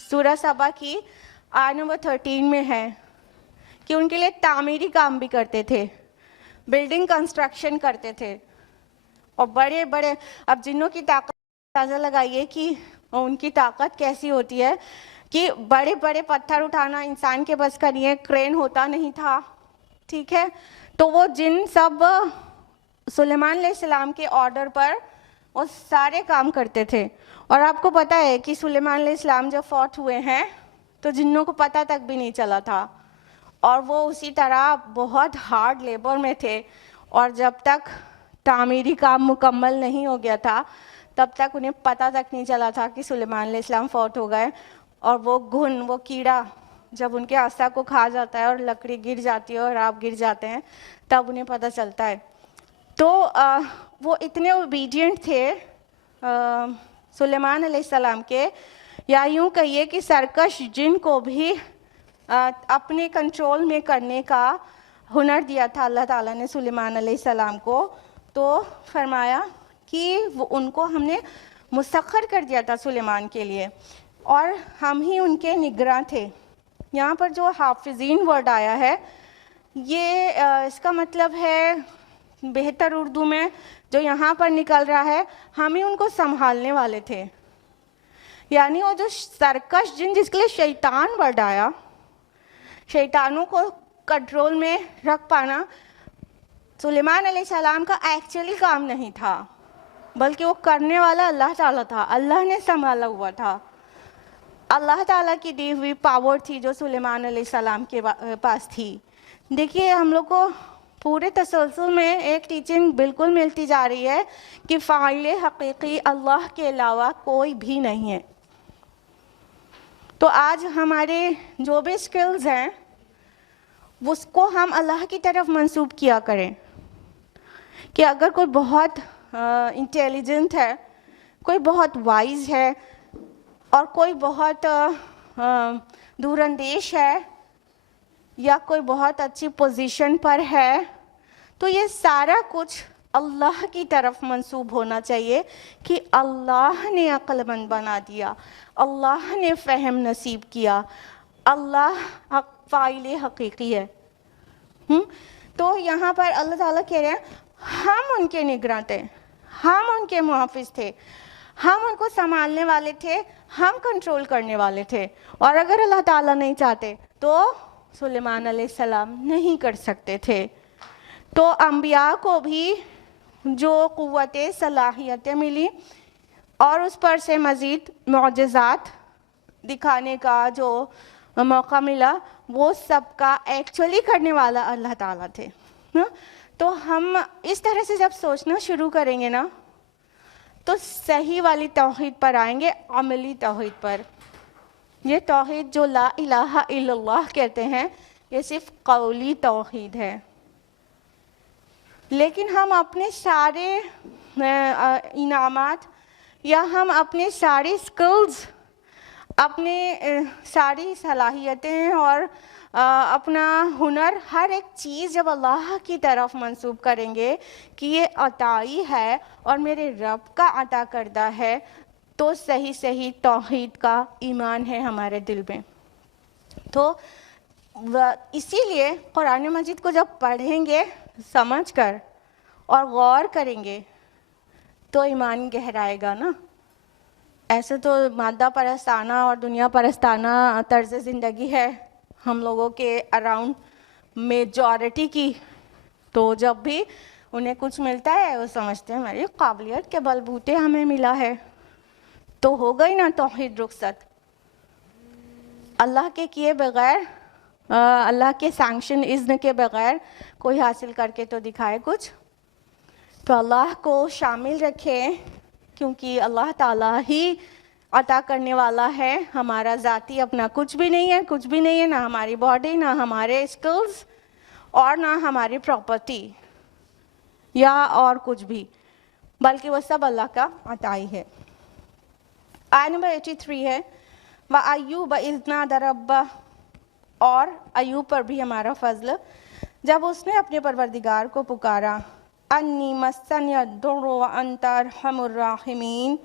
سورہ سبا کی آیت نمبر 13 میں ہے کہ ان کے لیے تعمیری کام بھی کرتے تھے، بلڈنگ کنسٹرکشن کرتے تھے، اور بڑے بڑے، اب جنوں کی طاقت اندازہ لگائیے کہ ان کی طاقت کیسی ہوتی ہے، کہ بڑے بڑے پتھر اٹھانا انسان کے بس کا نہیں ہے، کرین ہوتا نہیں تھا، ٹھیک ہے، تو وہ جن سب سلیمان علیہ السلام کے آرڈر پر وہ سارے کام کرتے تھے۔ اور آپ کو پتہ ہے کہ سلیمان علیہ السلام جب فوت ہوئے ہیں تو جنوں کو پتہ تک بھی نہیں چلا تھا، اور وہ اسی طرح بہت ہارڈ لیبر میں تھے، اور جب تک تعمیری کام مکمل نہیں ہو گیا تھا تب تک انہیں پتہ تک نہیں چلا تھا کہ سلیمان علیہ السلام فوت ہو گئے۔ اور وہ گھن، وہ کیڑا جب ان کے عصا کو کھا جاتا ہے اور لکڑی گر جاتی ہے اور آپ گر جاتے ہیں تب انہیں پتہ چلتا ہے۔ تو وہ اتنے اوبیڈینٹ تھے سلیمان علیہ السلام کے، یا یوں کہیے کہ سرکش جن کو بھی اپنے کنٹرول میں کرنے کا ہنر دیا تھا اللہ تعالیٰ نے سلیمان علیہ السلام کو، تو فرمایا کہ وہ ان کو ہم نے مسخر کر دیا تھا سلیمان کے لیے، اور ہم ہی ان کے نگراں تھے۔ یہاں پر جو حافظین ورڈ آیا ہے، یہ اس کا مطلب ہے بہتر اردو میں جو یہاں پر نکل رہا ہے، ہم ہی ان کو سنبھالنے والے تھے، یعنی وہ جو سرکش جن جس کے لیے شیطان ورڈ آیا، شیطانوں کو کنٹرول میں رکھ پانا سلیمان علیہ السلام کا ایکچولی کام نہیں تھا، بلکہ وہ کرنے والا اللہ تعالیٰ تھا، اللہ نے سنبھالا ہوا تھا۔ अल्लाह ताला की दी हुई पावर थी जो सुलेमान अलैहिस्सलाम के पास थी। देखिए हम लोग को पूरे तसलसल में एक टीचिंग बिल्कुल मिलती जा रही है कि फ़ाइल हकीकी अल्लाह के अलावा कोई भी नहीं है। तो आज हमारे जो भी स्किल्स हैं उसको हम अल्लाह की तरफ मंसूब किया करें कि अगर कोई बहुत इंटेलिजेंट है, कोई बहुत वाइज है और कोई बहुत दूरंदेश है या कोई बहुत अच्छी पोजीशन पर है, तो ये सारा कुछ अल्लाह की तरफ मंसूब होना चाहिए कि अल्लाह ने अक्लमंद बना दिया, अल्लाह ने फ़हम नसीब किया, अल्लाह फ़ाइल हकीकी है। तो यहाँ पर अल्लाह ताला कह रहे हैं हम उनके निगरान थे, हम उनके मुहाफ़िज़ थे, हम उनको संभालने वाले थे, हम कंट्रोल करने वाले थे। और अगर अल्लाह ताला नहीं चाहते तो सुलेमान अलैहिस्सलाम नहीं कर सकते थे। तो अंबिया को भी जो क़ुव्वत सलाहियतें मिली और उस पर से मज़ीद मौजज़ात दिखाने का जो मौका मिला, वो सबका एक्चुअली करने वाला अल्लाह ताला थे ना। तो हम इस तरह से जब सोचना शुरू करेंगे ना तो सही वाली तौहीद पर आएंगे, अमली तौहीद पर। ये तौहीद जो ला इलाहा इल्लल्लाह कहते हैं, ये सिर्फ कौली तौहीद है। लेकिन हम अपने सारे इनामात या हम अपने सारे स्किल्स, अपने सारी सलाहियतें और अपना हुनर, हर एक चीज़ जब अल्लाह की तरफ मंसूब करेंगे कि ये अताई है और मेरे रब का अता करदा है, तो सही सही तौहीद का ईमान है हमारे दिल में। तो इसीलिए कुरान मजीद को जब पढ़ेंगे समझकर और गौर करेंगे तो ईमान गहराएगा ना। ऐसे तो मादा परस्ताना और दुनिया परस्ताना तर्ज़ ज़िंदगी है हम लोगों के अराउंड मेजॉरिटी की। तो जब भी उन्हें कुछ मिलता है वो समझते हैं मेरी काबिलियत के बलबूते हमें मिला है, तो हो गई ना तौहीद रुखसत। अल्लाह के किए बगैर, अल्लाह के सैंक्शन इज़्न के बगैर कोई हासिल करके तो दिखाए कुछ। तो अल्लाह को शामिल रखें क्योंकि अल्लाह ताला ही अता करने वाला है। हमारा ज़ाती अपना कुछ भी नहीं है, कुछ भी नहीं है, ना हमारी बॉडी, ना हमारे स्किल्स और ना हमारी प्रॉपर्टी या और कुछ भी, बल्कि वह सब अल्लाह का अताई है। आयत नंबर 83 है व अय्यूब इज़ नादा रब्बह, और अय्यूब पर भी हमारा फजल जब उसने अपने परवरदिगार को पुकारा, अन्नी मस्सनिय दुर्रु व अंता अरहमुर राहिमीन,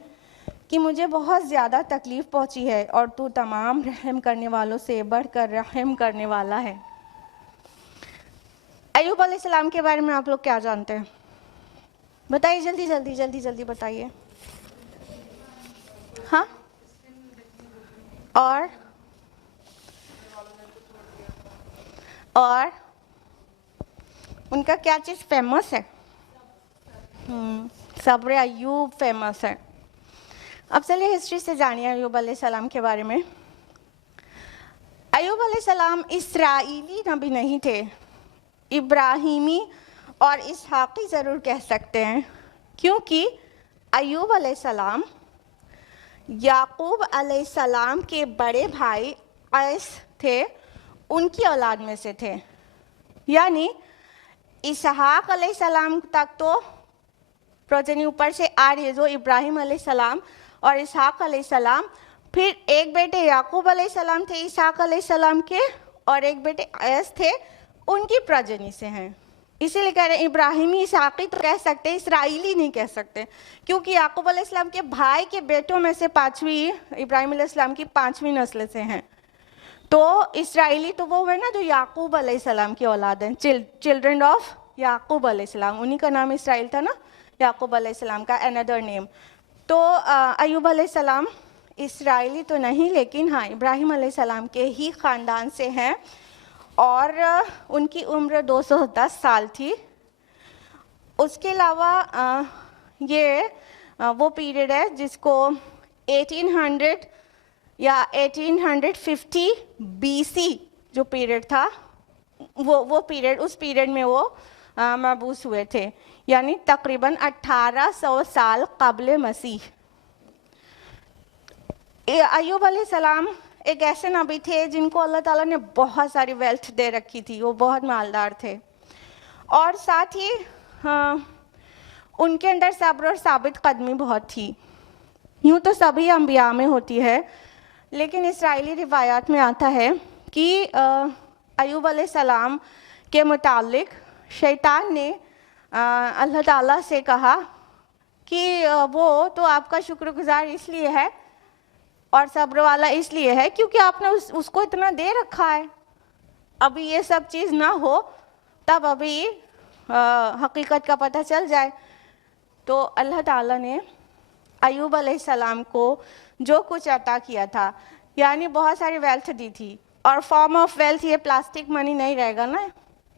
कि मुझे बहुत ज़्यादा तकलीफ़ पहुँची है और तू तमाम रहम करने वालों से बढ़कर रहम करने वाला है। अय्यूब अलैहिस्सलाम के बारे में आप लोग क्या जानते हैं? बताइए जल्दी जल्दी जल्दी जल्दी बताइए। हाँ, और उनका क्या चीज़ फेमस है? सब्र अय्यूब फेमस है। अब चलिए हिस्ट्री से जानिए अय्यूब अलैहिस्सलाम के बारे में। अय्यूब अलैहिस्सलाम इसराइली नबी नहीं थे, इब्राहिमी और इसहाक़ी ज़रूर कह सकते हैं, क्योंकि अय्यूब अलैहिस्सलाम याकूब अलैहिस्सलाम के बड़े भाई कैस थे, उनकी औलाद में से थे। यानी इसहाक़ अलैहिस्सलाम तक तो प्रोजनी ऊपर से आ रही है, जो इब्राहिम अलैहिस्सलाम और इसहाक़ अलैहिस्सलाम, फिर एक बेटे याकूब अलैहिस्सलाम थे इसहाक़ अलैहिस्सलाम के, और एक बेटे कैस थे, उनकी प्रजनी से हैं। इसीलिए कह रहे हैं इब्राहिमी इसहाक़ी तो कह सकते हैं, इसराइली नहीं कह सकते, क्योंकि याकूब अलैहिस्सलाम के भाई के बेटों में से पाँचवीं, इब्राहिम अलैहिस्सलाम की 5वीं नस्ल से हैं। तो इसराइली तो वो है ना जो याकूब अलैहिस्सलाम की औलाद हैं, चिल्ड्रन ऑफ याकूब अलैहिस्सलाम, उन्हीं का नाम इसराइल था ना, याकूब अलैहिस्सलाम का अनदर नेम। तो अय्यूब अलैहिस्सलाम इसराइली तो नहीं, लेकिन हाँ इब्राहिम अलैहिस्सलाम के ही ख़ानदान से हैं, और उनकी उम्र 210 साल थी। उसके अलावा ये वो पीरियड है जिसको 1800 या 1850 BC जो पीरियड था, वो पीरियड, उस पीरियड में वो मबूस हुए थे, यानी तकरीबन 1800 साल क़ब्ल मसीह। अय्यूब अलैहिस्सलाम एक ऐसे नबी थे जिनको अल्लाह ताला ने बहुत सारी वेल्थ दे रखी थी, वो बहुत मालदार थे, और साथ ही उनके अंदर सब्र और साबित कदमी बहुत थी। यूँ तो सभी अंबिया में होती है, लेकिन इस्राएली रिवायात में आता है कि अय्यूब अलैहिस्सलाम के मुतालिक शैतान ने अल्लाह ताला से कहा कि वो तो आपका शुक्रगुजार इसलिए है और सब्र वाला इसलिए है क्योंकि आपने उसको इतना दे रखा है, अभी ये सब चीज़ ना हो तब अभी हकीकत का पता चल जाए। तो अल्लाह ताला ने अय्यूब अलैहिस्सलाम को जो कुछ अता किया था, यानी बहुत सारी वेल्थ दी थी, और फॉर्म ऑफ वेल्थ ये प्लास्टिक मनी नहीं रहेगा ना,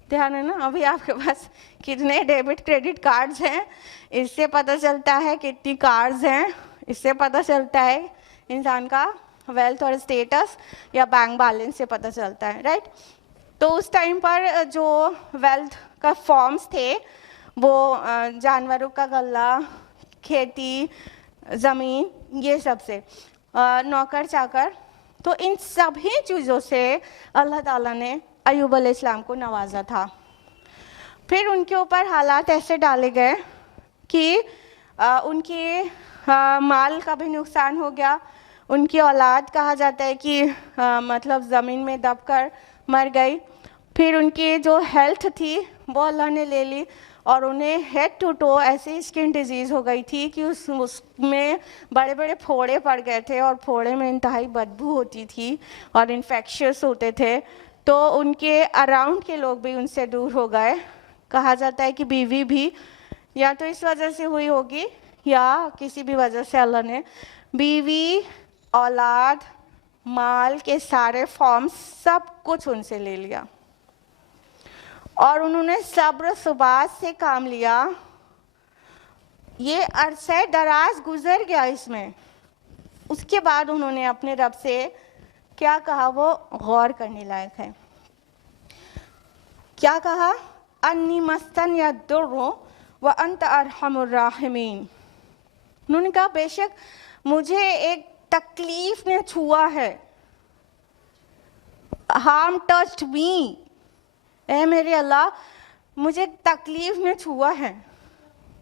ध्यान है ना। अभी आपके पास कितने डेबिट क्रेडिट कार्ड्स हैं, इससे पता चलता है कितनी कार्ड्स हैं, इससे पता चलता है इंसान का वेल्थ और स्टेटस, या बैंक बैलेंस से पता चलता है, राइट। तो उस टाइम पर जो वेल्थ का फॉर्म्स थे वो जानवरों का गल्ला, खेती, ज़मीन, ये सब से, नौकर चाकर, तो इन सभी चीज़ों से अल्लाह ताला ने अय्यूब अलैहिस्सलाम को नवाजा था। फिर उनके ऊपर हालात ऐसे डाले गए कि उनके माल का भी नुकसान हो गया, उनकी औलाद कहा जाता है कि मतलब ज़मीन में दबकर मर गई। फिर उनकी जो हेल्थ थी वो अल्लाह ने ले ली, और उन्हें हेड टू टो ऐसी स्किन डिजीज़ हो गई थी कि उसमें बड़े बड़े फोड़े पड़ गए थे, और फोड़े में इंतहाई बदबू होती थी और इन्फेक्शियस होते थे। तो उनके अराउंड के लोग भी उनसे दूर हो गए। कहा जाता है कि बीवी भी या तो इस वजह से हुई होगी या किसी भी वजह से अल्लाह ने बीवी, औलाद, माल के सारे फॉर्म्स सब कुछ उनसे ले लिया, और उन्होंने सब्र सुबात से काम लिया। ये अरसे दराज गुजर गया इसमें, उसके बाद उन्होंने अपने रब से क्या कहा वो गौर करने लायक है। क्या कहा? अन्नी मस्तन या दुर्रो व अंत अरहमुर राहिमीन। उन्होंने कहा बेशक मुझे एक तकलीफ ने छुआ है, हार्म टच्ड मी, ऐ मेरे अल्लाह मुझे तकलीफ ने छुआ है,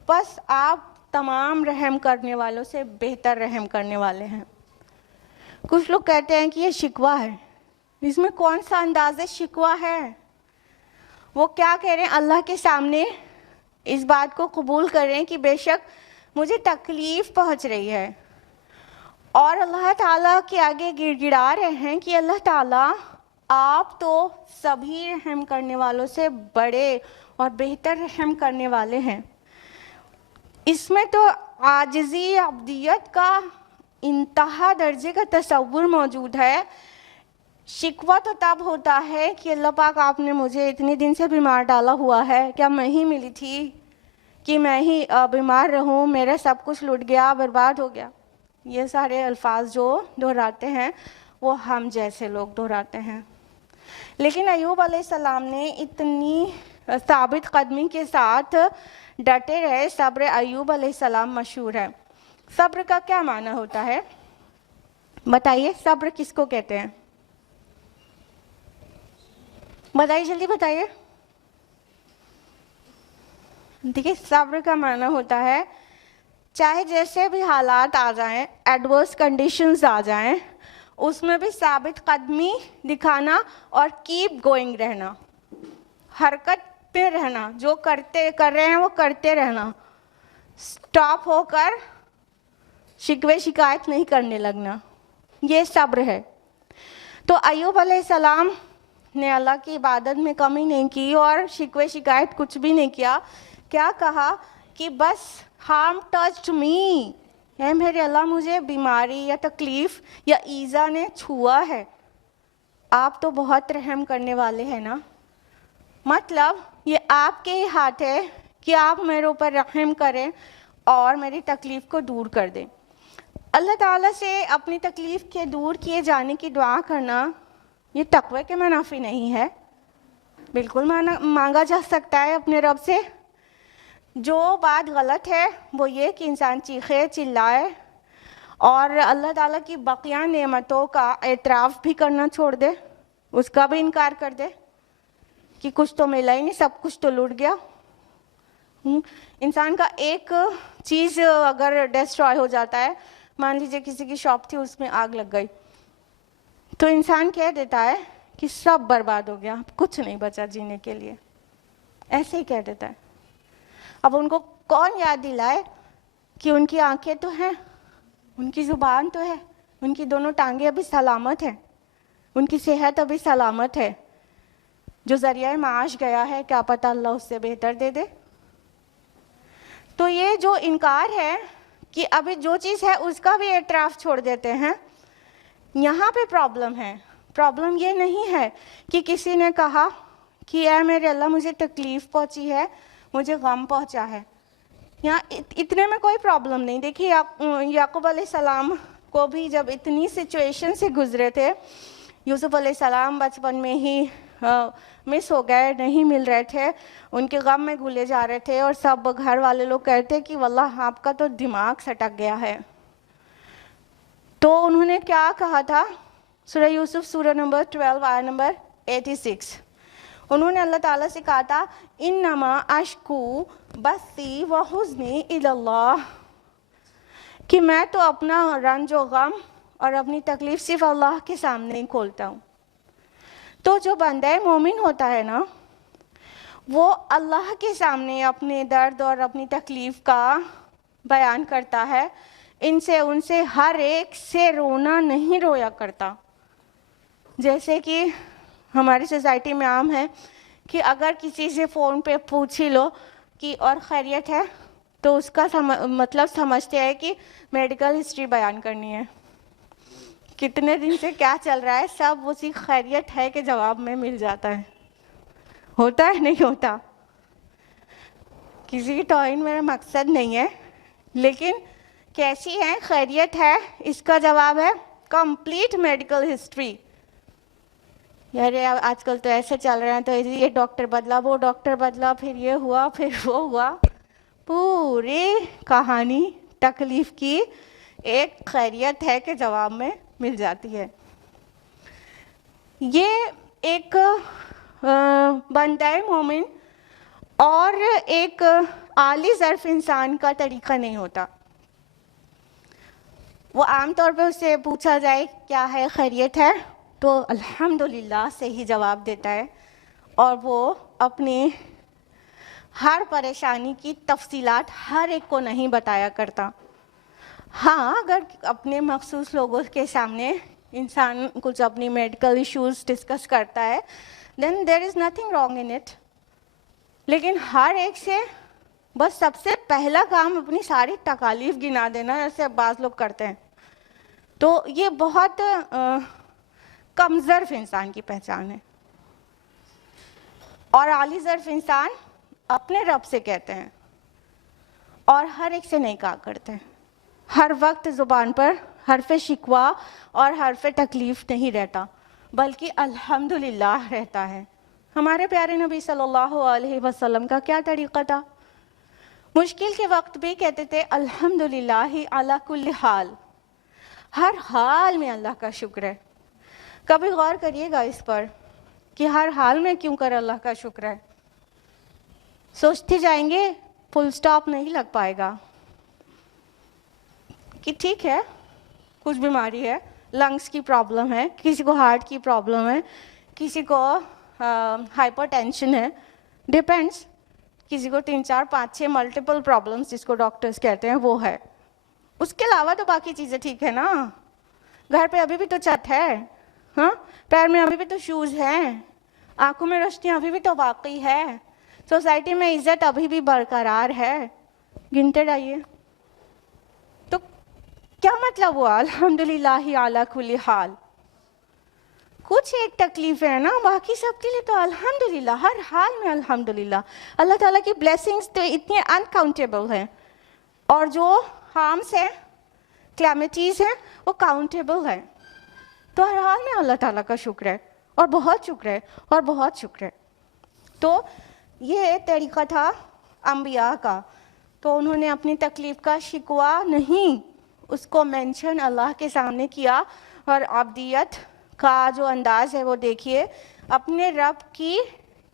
बस आप तमाम रहम करने वालों से बेहतर रहम करने वाले हैं। कुछ लोग कहते हैं कि ये शिकवा है, इसमें कौन सा अंदाज़े शिकवा है? वो क्या कह रहे हैं अल्लाह के सामने? इस बात को कबूल कर रहे हैं कि बेशक मुझे तकलीफ़ पहुंच रही है, और अल्लाह ताला के आगे गिड़गिड़ा रहे हैं कि अल्लाह ताला आप तो सभी रहम करने वालों से बड़े और बेहतर रहम करने वाले हैं। इसमें तो आजिज़ी अब्दियत का इंतहा दर्जे का तसव्वुर मौजूद है। शिकवा तो तब होता है कि अल्लाह पाक आपने मुझे इतने दिन से बीमार डाला हुआ है, क्या मैं ही मिली थी कि मैं ही बीमार रहूं, मेरा सब कुछ लुट गया, बर्बाद हो गया। ये सारे अल्फाज जो दोहराते हैं वो हम जैसे लोग दोहराते हैं। लेकिन अय्यूब अलैहिस्सलाम ने इतनी साबित कदमी के साथ डटे रहे। सब्र अय्यूब अलैहिस्सलाम मशहूर है। सब्र का क्या माना होता है बताइए? सब्र किसको कहते हैं? बताइए, जल्दी बताइए। देखिए, सब्र का माना होता है चाहे जैसे भी हालात आ जाएं, एडवर्स कंडीशंस आ जाएं, उसमें भी साबित कदमी दिखाना और कीप गोइंग रहना, हरकत पे रहना, जो कर रहे हैं वो करते रहना, स्टॉप होकर शिकवे शिकायत नहीं करने लगना, ये सब्र है। तो अय्यूब अलैहिस्सलाम ने अल्लाह की इबादत में कमी नहीं की और शिकवे शिकायत कुछ भी नहीं किया। क्या कहा कि बस हार्म टच्ड मी, है मेरे अल्लाह मुझे बीमारी या तकलीफ़ या ईज़ा ने छुआ है, आप तो बहुत रहम करने वाले हैं ना। मतलब ये आपके ही हाथ है कि आप मेरे ऊपर रहम करें और मेरी तकलीफ़ को दूर कर दें। اللہ تعالیٰ سے اپنی تکلیف کے دور کیے جانے کی دعا کرنا یہ تقوی کے منافی نہیں ہے، بالکل مانگا جا سکتا ہے اپنے رب سے۔ جو بات غلط ہے وہ یہ کہ انسان چیخے چلائے اور اللہ تعالیٰ کی بقیہ نعمتوں کا اعتراف بھی کرنا چھوڑ دے، اس کا بھی انکار کر دے کہ کچھ تو ملا ہی نہیں، سب کچھ تو لوٹ گیا۔ انسان کا ایک چیز اگر ڈسٹرائے ہو جاتا ہے، مان لیجیے کسی کی شاپ تھی اس میں آگ لگ گئی، تو انسان کہہ دیتا ہے کہ سب برباد ہو گیا، کچھ نہیں بچا جینے کے لیے، ایسے ہی کہہ دیتا ہے۔ اب ان کو کون یاد دلائے کہ ان کی آنکھیں تو ہیں، ان کی زبان تو ہے، ان کی دونوں ٹانگیں ابھی سلامت ہیں، ان کی صحت ابھی سلامت ہے، جو ذریعہ معاش گیا ہے کیا پتہ اللہ اس سے بہتر دے دے۔ تو یہ جو انکار ہے کہ ابھی جو چیز ہے اس کا بھی اعتراف چھوڑ دیتے ہیں، یہاں پہ پرابلم ہے۔ پرابلم یہ نہیں ہے کہ کسی نے کہا کہ اے میرے اللہ مجھے تکلیف پہنچی ہے، مجھے غم پہنچا ہے، یہاں اتنے میں کوئی پرابلم نہیں۔ دیکھیے یعقوب علیہ السلام کو بھی جب اتنی سچویشن سے گزرے تھے، یوسف علیہ السلام بچپن میں ہی مس ہو گئے، نہیں مل رہے تھے، ان کے غم میں گھلے جا رہے تھے، اور سب گھر والے لوگ کہتے کہ واللہ آپ کا تو دماغ سٹک گیا ہے۔ تو انہوں نے کیا کہا تھا؟ سورہ یوسف سورہ نمبر 12 آیت نمبر 86، انہوں نے اللہ تعالیٰ سے کہا تھا انما اشکو بثی وحزنی الی اللہ، کہ میں تو اپنا رنج و غم اور اپنی تکلیف صرف اللہ کے سامنے ہی کھولتا ہوں۔ تو جو بندہ مومن ہوتا ہے نا، وہ اللہ کے سامنے اپنے درد اور اپنی تکلیف کا بیان کرتا ہے، ان سے ہر ایک سے رونا نہیں رویا کرتا۔ جیسے کہ ہماری سوسائٹی میں عام ہے کہ اگر کسی سے فون پہ پوچھ ہی لو کہ اور خیریت ہے، تو اس کا مطلب سمجھتے ہیں کہ میڈیکل ہسٹری بیان کرنی ہے، کتنے دن سے کیا چل رہا ہے، سب اسی خیریت ہے کے جواب میں مل جاتا ہے۔ ہوتا ہے نہیں ہوتا؟ کسی کی توہین میرا مقصد نہیں ہے، لیکن کیسی ہے خیریت ہے، اس کا جواب ہے کمپلیٹ میڈیکل ہسٹری۔ یار آج کل تو ایسے چل رہے ہیں، تو یہ ڈاکٹر بدلا، وہ ڈاکٹر بدلا، پھر یہ ہوا، پھر وہ ہوا، پوری کہانی تکلیف کی ایک خیریت ہے کے جواب میں مل جاتی ہے۔ یہ ایک بندہ مومن اور ایک عالی ظرف انسان کا طریقہ نہیں ہوتا۔ وہ عام طور پہ اس سے پوچھا جائے کیا ہے خیریت ہے تو الحمدللہ سے ہی جواب دیتا ہے، اور وہ اپنی ہر پریشانی کی تفصیلات ہر ایک کو نہیں بتایا کرتا۔ ہاں، اگر اپنے مخصوص لوگوں کے سامنے انسان کچھ اپنی میڈیکل ایشوز ڈسکس کرتا ہے then there is nothing wrong in it، لیکن ہر ایک سے بس سب سے پہلا کام اپنی ساری تکالیف گنا دینا، ایسے بعض لوگ کرتے ہیں، تو یہ بہت کم ظرف انسان کی پہچان ہے۔ اور عالی ظرف انسان اپنے رب سے کہتے ہیں اور ہر ایک سے نہیں کہا کرتے ہیں۔ ہر وقت زبان پر حرف شکوہ اور حرف تکلیف نہیں رہتا، بلکہ الحمدللہ رہتا ہے۔ ہمارے پیارے نبی صلی اللہ علیہ وسلم کا کیا طریقہ تھا؟ مشکل کے وقت بھی کہتے تھے الحمدللہ علی کل حال، ہر حال میں اللہ کا شکر ہے۔ کبھی غور کریے گا اس پر کہ ہر حال میں کیوں کر اللہ کا شکر ہے؟ سوچتے جائیں گے، فل سٹاپ نہیں لگ پائے گا کہ ٹھیک ہے کچھ بیماری ہے، لنگس کی پرابلم ہے، کسی کو ہارٹ کی پرابلم ہے، کسی کو ہائپر ٹینشن ہے، ڈیپینڈس، کسی کو 3 4 5 6 ملٹیپل پرابلمس جس کو ڈاکٹرز کہتے ہیں وہ ہے۔ اس کے علاوہ تو باقی چیزیں ٹھیک ہے نا، گھر پہ ابھی بھی تو چھت ہے، ہاں، پیر میں ابھی بھی تو شوز ہیں، آنکھوں میں روشنی ابھی بھی تو باقی ہے، سوسائٹی میں عزت ابھی بھی برقرار ہے، گنتے رہیے۔ تو کیا مطلب ہوا الحمدللہ علی کل حال؟ کچھ ایک تکلیفیں ہیں نا، باقی سب کے لیے تو الحمدللہ، ہر حال میں الحمدللہ۔ اللہ تعالیٰ کی بلیسنگز تو اتنی انکاؤنٹیبل ہیں، اور جو ہارمس ہیں क्लैमिटीज़ हैं वो काउंटेबल हैं। तो हर हाल में अल्लाह ताला का शुक्र है, और बहुत शुक्र है, और बहुत शुक्र है। तो ये तरीक़ा था अंबिया का। तो उन्होंने अपनी तकलीफ़ का शिकवा नहीं, उसको मेंशन अल्लाह के सामने किया, और अब्दियत का जो अंदाज़ है वो देखिए, अपने रब की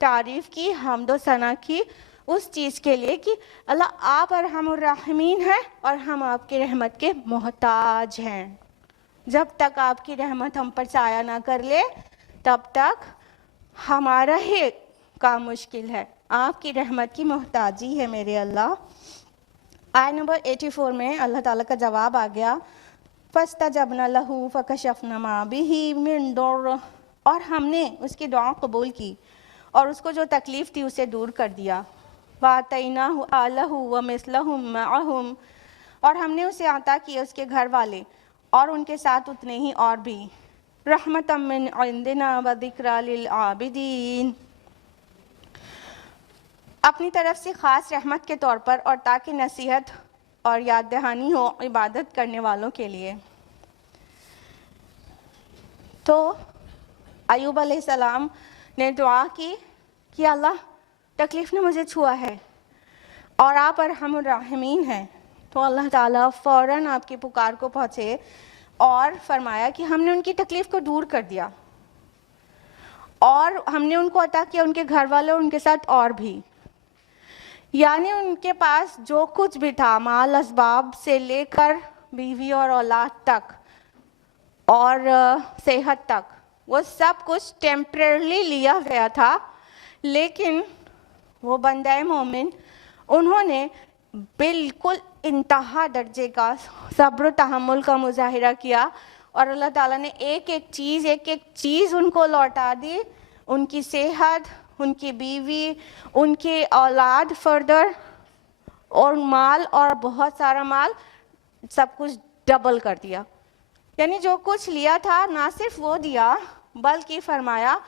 तारीफ़ की, हम्द व सना की उस चीज़ के लिए कि अल्लाह आप अरहमुर राहिमीन हैं और हम आपकी रहमत के मोहताज हैं। जब तक आपकी रहमत हम पर साया ना कर ले तब तक हमारा ही काम मुश्किल है, आपकी रहमत की मोहताजी है मेरे अल्लाह। आयत नंबर 84 में अल्लाह ताला का जवाब आ गया, फस्तजबना लहू फकशफना मा बिही मिन दुर्र, और हमने उसकी दुआ कबूल की और उसको जो तकलीफ़ थी उसे दूर कर दिया। वातैनाहु आलहु व मिस्लहुम मअहुम, और हमने उसे अता किए उसके घर वाले और उनके साथ उतने ही और भी। रहमतम मिन इंदिना व ज़िक्रा लिल आबिदीन, अपनी तरफ से ख़ास रहमत के तौर पर, और ताकि नसीहत और याद दहानी हो इबादत करने वालों के लिए। तो अय्यूब अलैहिस्सलाम ने दुआ की कि अल्लाह तकलीफ़ ने मुझे छुआ है और आप अरहमुर राहिमीन हैं। तो अल्लाह ताला फ़ौरन आपकी पुकार को पहुँचे और फरमाया कि हमने उनकी तकलीफ़ को दूर कर दिया, और हमने उनको अता किया उनके घर वाले और उनके साथ और भी। यानी उनके पास जो कुछ भी था, माल असबाब से लेकर बीवी और औलाद तक और सेहत तक, वो सब कुछ टेम्परेरी लिया गया था, लेकिन वो बंदे मोमिन उन्होंने बिल्कुल इंतहा दर्जे का सब्र तहम्मुल का मुजाहिरा किया, और अल्लाह ताला ने एक एक चीज़ उनको लौटा दी। उनकी सेहत, उनकी बीवी, उनके औलाद फर्दर, और माल, और बहुत सारा माल, सब कुछ डबल कर दिया। यानी जो कुछ लिया था ना सिर्फ वो दिया, बल्कि फरमाया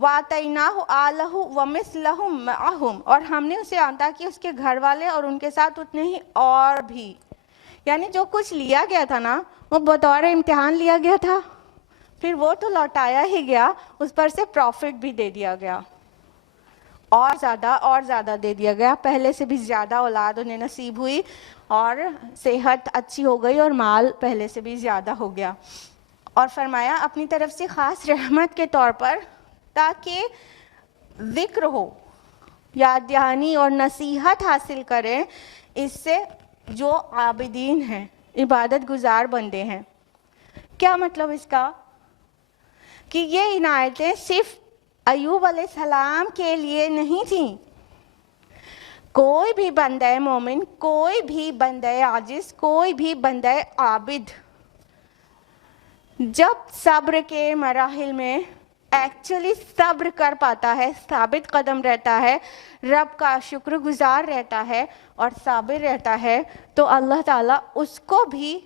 वातैनाहु आलहु व मिस्लहुम मअहुम, और हमने उसे अता कि उसके घर वाले और उनके साथ उतने ही और भी। यानी जो कुछ लिया गया था ना वो बतौर इम्तिहान लिया गया था, फिर वो तो लौटाया ही गया, उस पर से प्रॉफिट भी दे दिया गया, और ज़्यादा दे दिया गया। पहले से भी ज़्यादा औलाद उन्हें नसीब हुई, और सेहत अच्छी हो गई, और माल पहले से भी ज़्यादा हो गया। और फरमाया अपनी तरफ से ख़ास रहमत के तौर पर, ताकि ज़िक्र हो, याद दहानी और नसीहत हासिल करें इससे जो आबिदीन हैं, इबादत गुजार बंदे हैं। क्या मतलब इसका? कि ये इनायतें सिर्फ अय्यूब अलैहिस्सलाम के लिए नहीं थी। कोई भी बंदे मोमिन, कोई भी बंदे आजिज़, कोई भी बंदे आबिद जब सब्र के मराहिल में एक्चुअली सब्र कर पाता है, साबित कदम रहता है, रब का शुक्रगुजार रहता है और साबिर रहता है, तो अल्लाह ताला उसको भी,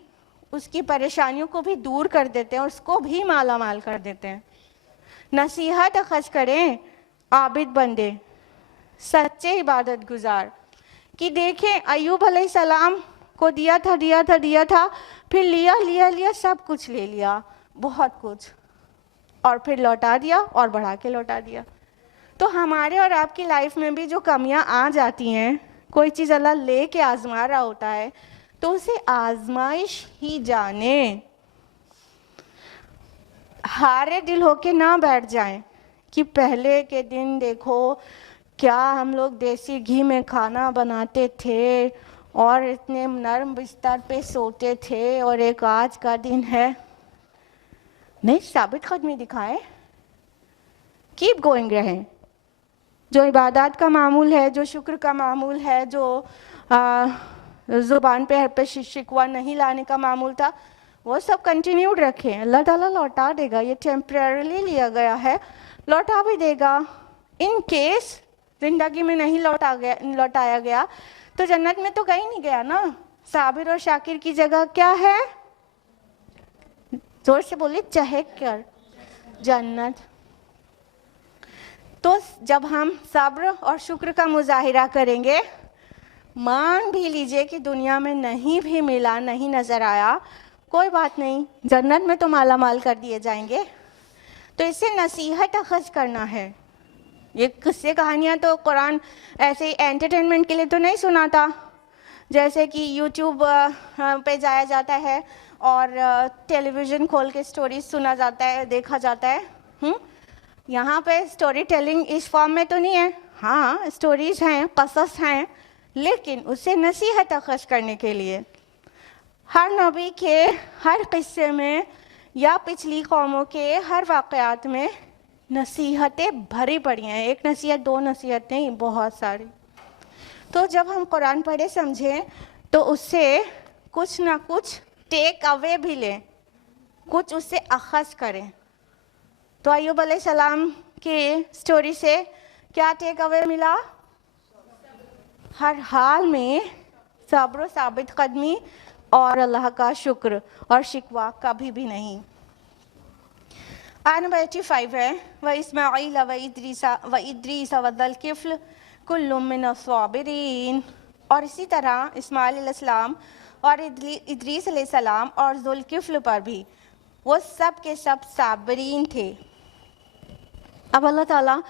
उसकी परेशानियों को भी दूर कर देते हैं, उसको भी माला माल कर देते हैं। नसीहत अखज़ करें आबिद बंदे, सच्चे इबादत गुजार, कि देखें अय्यूब अलैहिस्सलाम को दिया था, फिर लिया सब कुछ ले लिया, बहुत कुछ, और फिर लौटा दिया और बढ़ा के लौटा दिया। तो हमारे और आपकी लाइफ में भी जो कमियां आ जाती हैं, कोई चीज़ अल्लाह ले के आजमा रहा होता है, तो उसे आजमाइश ही जाने, हारे दिल होके ना बैठ जाएं कि पहले के दिन देखो क्या हम लोग देसी घी में खाना बनाते थे और इतने नरम बिस्तर पे सोते थे, और एक आज का दिन है। नहीं, साबित कदमी दिखाएं, कीप गोइंग रहें। जो इबादत का मामूल है, जो शुक्र का मामूल है, जो ज़ुबान पे शिकवा नहीं लाने का मामूल था, वो सब कंटिन्यूड रखें। अल्लाह ताला लौटा देगा, ये टेम्परेरीली लिया गया है, लौटा भी देगा। इन केस ज़िंदगी में नहीं लौटाया गया तो जन्नत में तो कहीं नहीं गया ना। साबिर और शाकिर की जगह क्या है? जोर से बोले, चहक कर, जन्नत। तो जब हम सब्र और शुक्र का मुजाहिरा करेंगे, मान भी लीजिए कि दुनिया में नहीं भी मिला, नहीं नज़र आया, कोई बात नहीं, जन्नत में तो माला माल कर दिए जाएंगे। तो इससे नसीहत अखज़ करना है। ये किस्से कहानियाँ तो कुरान ऐसे एंटरटेनमेंट के लिए तो नहीं सुनाता, जैसे कि यूट्यूब पे जाया जाता है और टेलीविज़न खोल के स्टोरीज सुना जाता है, देखा जाता है। यहाँ पे स्टोरी टेलिंग इस फॉर्म में तो नहीं है। हाँ, स्टोरीज हैं, क़सस हैं, लेकिन उससे नसीहत अखज़ करने के लिए हर नबी के हर क़िस्से में या पिछली कौमों के हर वाक़यात में नसीहतें भरी पड़ी हैं। एक नसीहत, दो नसीहत नहीं, बहुत सारी। तो जब हम कुरान पढ़े समझें तो उससे कुछ ना कुछ टेक अवे भी लें, कुछ उससे अखज़ करें। तो अय्यूब अलैहिस्सलाम के स्टोरी से क्या टेक अवे मिला? हर हाल में सब्र, साबित कदमी और अल्लाह का शुक्र और शिकवा कभी भी नहीं। आयत नंबर 85 है, व इस्माईल व इद्रीस व ज़ुल्किफ्ल कुल्लुम मिनस साबिरीन। और इसी तरह इस्माईल अलैहिस्सलाम और इद्रीस अलैहिस्सलाम और ज़ुल्किफ्ल पर भी वो सब के सब साबिरीन थे। अब अल्लाह ताला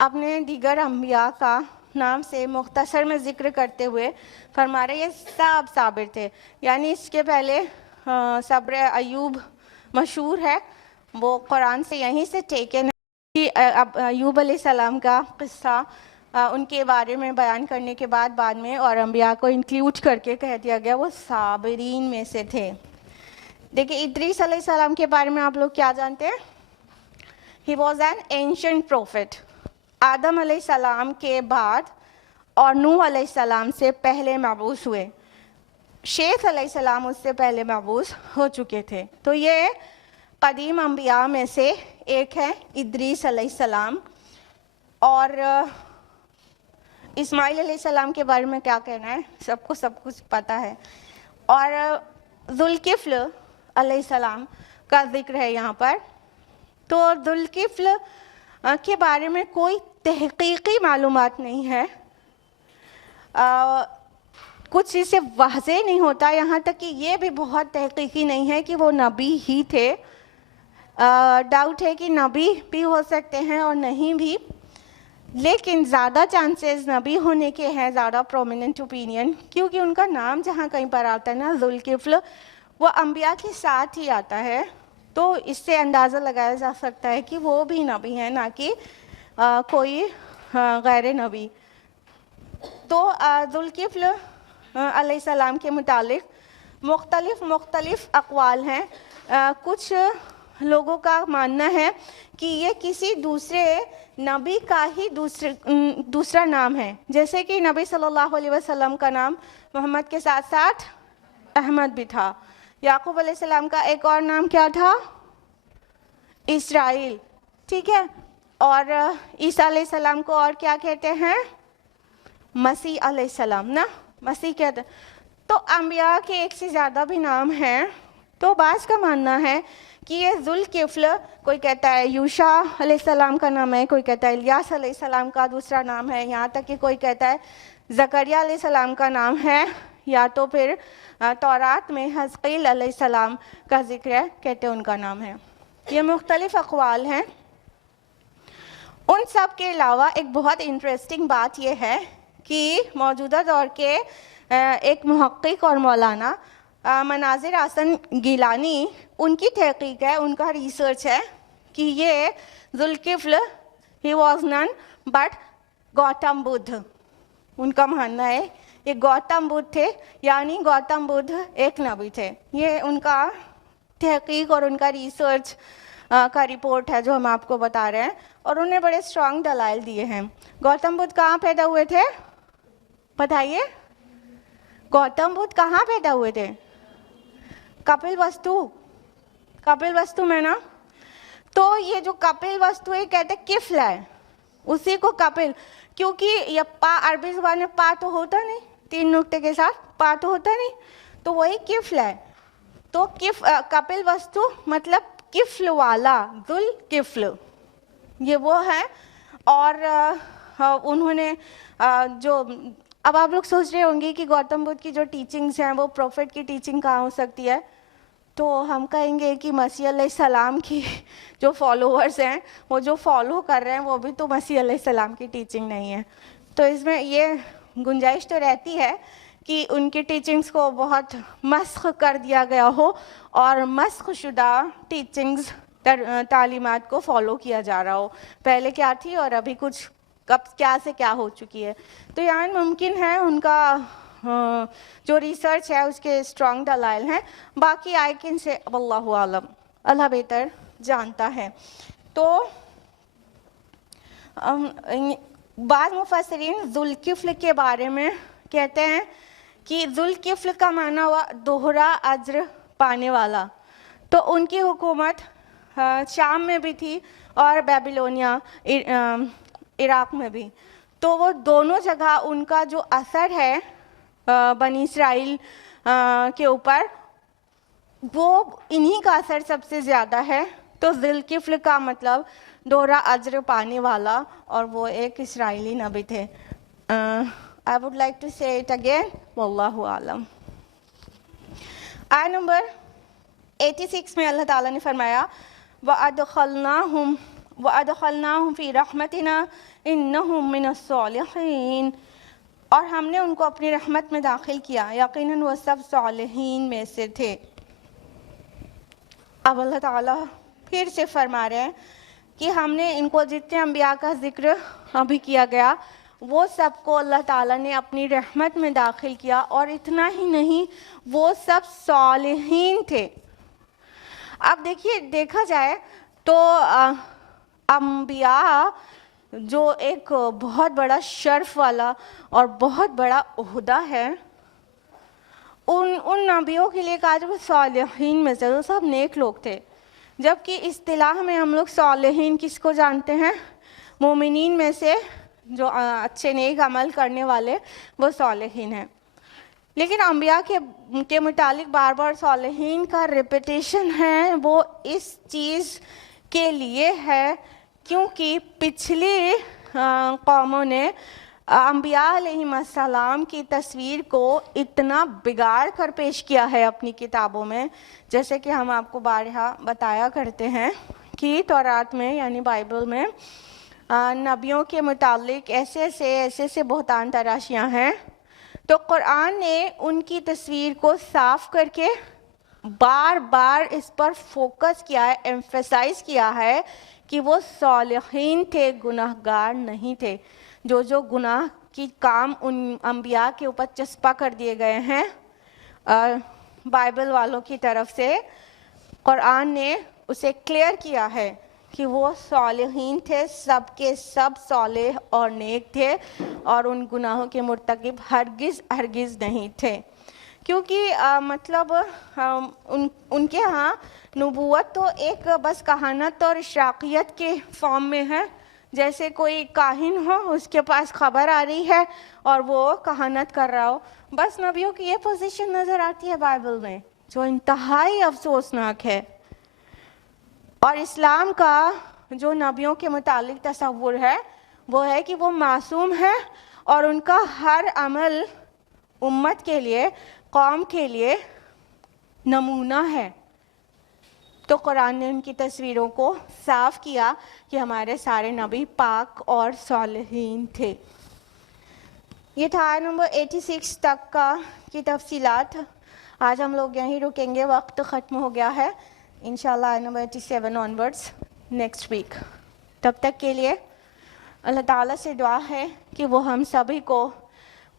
अपने दीगर अंबिया का नाम से मुख्तसर में ज़िक्र करते हुए फरमा रहे ये सब साबिर थे। यानी इसके पहले सब्र अयूब मशहूर है, वो कुरान से यहीं से टेकन है कि अब अयूब अलैहिस्सलाम का क़िस्सा उनके बारे में बयान करने के बाद में और अंबिया को इंक्लूड करके कह दिया गया वो साबिरीन में से थे। देखिए, इद्रीस अलैहिस्सलाम के बारे में आप लोग क्या जानते हैं? He was an ancient prophet. आदम अलैहिस्सलाम के बाद और नूह अलैहिस्सलाम से पहले मबूस हुए। शेख अलैहिस्सलाम उससे पहले मबूस हो चुके थे। तो ये कदीम अंबिया में से एक है इद्रीस अलैहिस्सलाम। और इस्माईल अलैहिस्सलाम के बारे में क्या कहना है, सबको सब कुछ पता है। और ज़ुल्किफ्ल अलैहिस्सलाम का जिक्र है यहाँ पर। तो ज़ुल्किफ्ल के बारे में कोई तहकीकी मालूमात नहीं है, कुछ इसे वाज़ेह नहीं होता, यहाँ तक कि ये भी बहुत तहकीकी नहीं है कि वो नबी ही थे। डाउट है कि नबी भी हो सकते हैं और नहीं भी, लेकिन ज़्यादा चांसेस नबी होने के हैं, ज़्यादा प्रोमिनेंट ओपिनियन, क्योंकि उनका नाम जहाँ कहीं पर आता है ना ज़ुल्किफ्ल, वो अंबिया के साथ ही आता है। तो इससे अंदाज़ा लगाया जा सकता है कि वो भी नबी हैं, ना कि कोई गैर नबी। तो ज़ुल्किफ्ल अलैहिस्सलाम के मुतालिक मुख्तलिफ अक़वाल हैं। कुछ लोगों का मानना है कि ये किसी दूसरे नबी का ही दूसरा नाम है, जैसे कि नबी सल्लल्लाहु अलैहि वसल्लम का नाम मोहम्मद के साथ साथ अहमद भी था। याकूब अलैहिस्सलाम का एक और नाम क्या था? इसराइल, ठीक है। और ईसा अलैहिस्सलाम को और क्या कहते हैं? मसीह अलैहिस्सलाम ना, मसीह कहते हैं। तो अंबिया के एक से ज़्यादा भी नाम हैं। तो बाज़ का मानना है कि ये ज़ुल्किफ्ल, कोई कहता है यूशा अलैहिस्सलाम का नाम है, कोई कहता है इलियास अलैहिस्सलाम का दूसरा नाम है, यहाँ तक कि कोई कहता है ज़करिया अलैहिस्सलाम का नाम है, या तो फिर तौरात में हज़क़ील अलैहिस्सलाम का जिक्र है, कहते हैं उनका नाम है। ये मुख्तलिफ अक़वाल हैं। उन सब के अलावा एक बहुत इंटरेस्टिंग बात यह है कि मौजूदा दौर के एक मुहक्किक और मौलाना मनाज़िर हसन गिलानी, उनकी तहक़ीक़ है, उनका रिसर्च है कि ये ज़ुल्किफ्ल he was none but Gautam Buddha. उनका मानना है ये गौतम बुद्ध थे, यानी गौतम बुद्ध एक नबी थे। ये उनका तहक़ीक़ और उनका रिसर्च का रिपोर्ट है जो हम आपको बता रहे हैं, और उन्हें बड़े स्ट्रॉन्ग दलाइल दिए हैं। गौतम बुद्ध कहाँ पैदा हुए थे बताइए? गौतम बुद्ध कहाँ पैदा हुए थे? कपिल वस्तु में ना। तो ये जो कपिल वस्तु है कहते किफ्ल है, उसी को कपिल, क्योंकि ये पा अरबी ज़ुबान में पा तो होता नहीं, 3 नुक्ते के साथ पा तो होता नहीं, तो वही किफ्ल है। तो कपिल वस्तु मतलब किफ्ल वाला, ज़ुल किफ्ल, ये वो है। और उन्होंने जो اب آپ لوگ سوچ رہے ہوں گے کہ گوتم بدھ کی جو ٹیچنگز ہیں وہ پروفٹ کی ٹیچنگ کہاں ہو سکتی ہے؟ تو ہم کہیں گے کہ مسیح علیہ السلام کی جو فالوورز ہیں وہ جو فالو کر رہے ہیں وہ بھی تو مسیح علیہ السلام کی ٹیچنگ نہیں ہے. تو اس میں یہ گنجائش تو رہتی ہے کہ ان کی ٹیچنگز کو بہت مسخ کر دیا گیا ہو اور مسخ شدہ ٹیچنگز تعلیمات کو فالو کیا جا رہا ہو. پہلے کیا تھی اور ابھی کچھ کب کیا سے کیا ہو چکی ہے. تو یعنی ممکن ہے ان کا جو ریسرچ ہے اس کے اسٹرانگ دلائل ہیں. باقی آئی کین سے واللہ عالم، اللہ بہتر جانتا ہے. تو بعض مفسرین ذوالکفل کے بارے میں کہتے ہیں کہ ذوالکفل کا معنی ہوا دوہرا اجر پانے والا. تو ان کی حکومت شام میں بھی تھی اور بیبیلونیا عراق میں بھی. تو وہ دونوں جگہ ان کا جو اثر ہے بنی اسرائیل کے اوپر وہ انہی کا اثر سب سے زیادہ ہے. تو ذوالکفل کا مطلب دوہرا اجر پانے والا، اور وہ ایک اسرائیلی نبی تھے. I would like to say it again, واللہ عالم. آیت نمبر 86 میں اللہ تعالیٰ نے فرمایا وَأَدْخَلْنَاهُمْ فِي رَحْمَتِنَا إِنَّهُمْ مِنَ الصَّالِحِينَ، اور ہم نے ان کو اپنی رحمت میں داخل کیا، یقیناً وہ سب صالحین میں سے تھے. اب اللہ تعالیٰ پھر سے فرما رہے ہیں کہ ہم نے ان کو جتنے انبیاء کا ذکر ابھی کیا گیا وہ سب کو اللہ تعالیٰ نے اپنی رحمت میں داخل کیا، اور اتنا ہی نہیں وہ سب صالحین تھے. اب دیکھیے دیکھا جائے تو انبیاء جو ایک بہت بڑا شرف والا اور بہت بڑا عہدہ ہے، ان نبیوں کے لیے کہا جب صالحین میں سے وہ سب نیک لوگ تھے. جبکہ اصطلاح میں ہم لوگ صالحین کس کو جانتے ہیں؟ مومنین میں سے جو اچھے نیک عمل کرنے والے وہ صالحین ہیں. لیکن انبیاء کے متعلق بار بار صالحین کا ریپیٹیشن ہے، وہ اس چیز کے لیے ہے کیونکہ پچھلی قوموں نے انبیاء علیہم السلام کی تصویر کو اتنا بگاڑ کر پیش کیا ہے اپنی کتابوں میں. جیسے کہ ہم آپ کو بارہا بتایا کرتے ہیں کہ تورات میں یعنی بائبل میں نبیوں کے متعلق ایسے بہتان تراشیاں ہیں. تو قرآن نے ان کی تصویر کو صاف کر کے بار بار اس پر فوکس کیا ہے، ایمفیسائز کیا ہے کہ وہ صالحین تھے، گناہ گار نہیں تھے. جو گناہ کی کام ان انبیاء کے اوپر چسپا کر دیے گئے ہیں بائبل والوں کی طرف سے، قرآن نے اسے کلیئر کیا ہے کہ وہ صالحین تھے، سب کے سب صالح اور نیک تھے، اور ان گناہوں کے مرتکب ہرگز نہیں تھے. کیونکہ مطلب ان کے ہاں نبوت تو ایک بس کہانت اور اشراقیت کے فارم میں ہے. جیسے کوئی کاہن ہو، اس کے پاس خبر آ رہی ہے اور وہ کہانت کر رہا ہو. بس نبیوں کی یہ پوزیشن نظر آتی ہے بائبل میں، جو انتہائی افسوسناک ہے. اور اسلام کا جو نبیوں کے متعلق تصور ہے وہ ہے کہ وہ معصوم ہے اور ان کا ہر عمل امت کے لیے، قوم کے لیے نمونہ ہے. تو قرآن نے ان کی تصویروں کو صاف کیا کہ ہمارے سارے نبی پاک اور صالحین تھے. یہ تھا آیت نمبر 86 تک کی تفصیلات. آج ہم لوگ یہیں رکیں گے، وقت ختم ہو گیا ہے. انشاءاللہ آیت نمبر 87 آنورڈز نیکسٹ ویک. تب تک کے لیے اللہ تعالیٰ سے دعا ہے کہ وہ ہم سبھی کو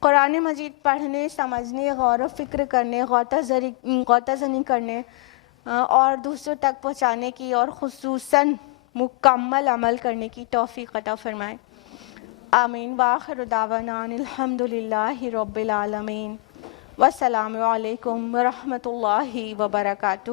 قرآن مجید پڑھنے، سمجھنے، غور و فکر کرنے، غوطہ زنی کرنے اور دوسروں تک پہنچانے کی اور خصوصاً مکمل عمل کرنے کی توفیق عطا فرمائے. آمین. وآخر دعوانا الحمدللہ رب العالمین. والسلام علیکم ورحمۃ اللہ وبرکاتہ.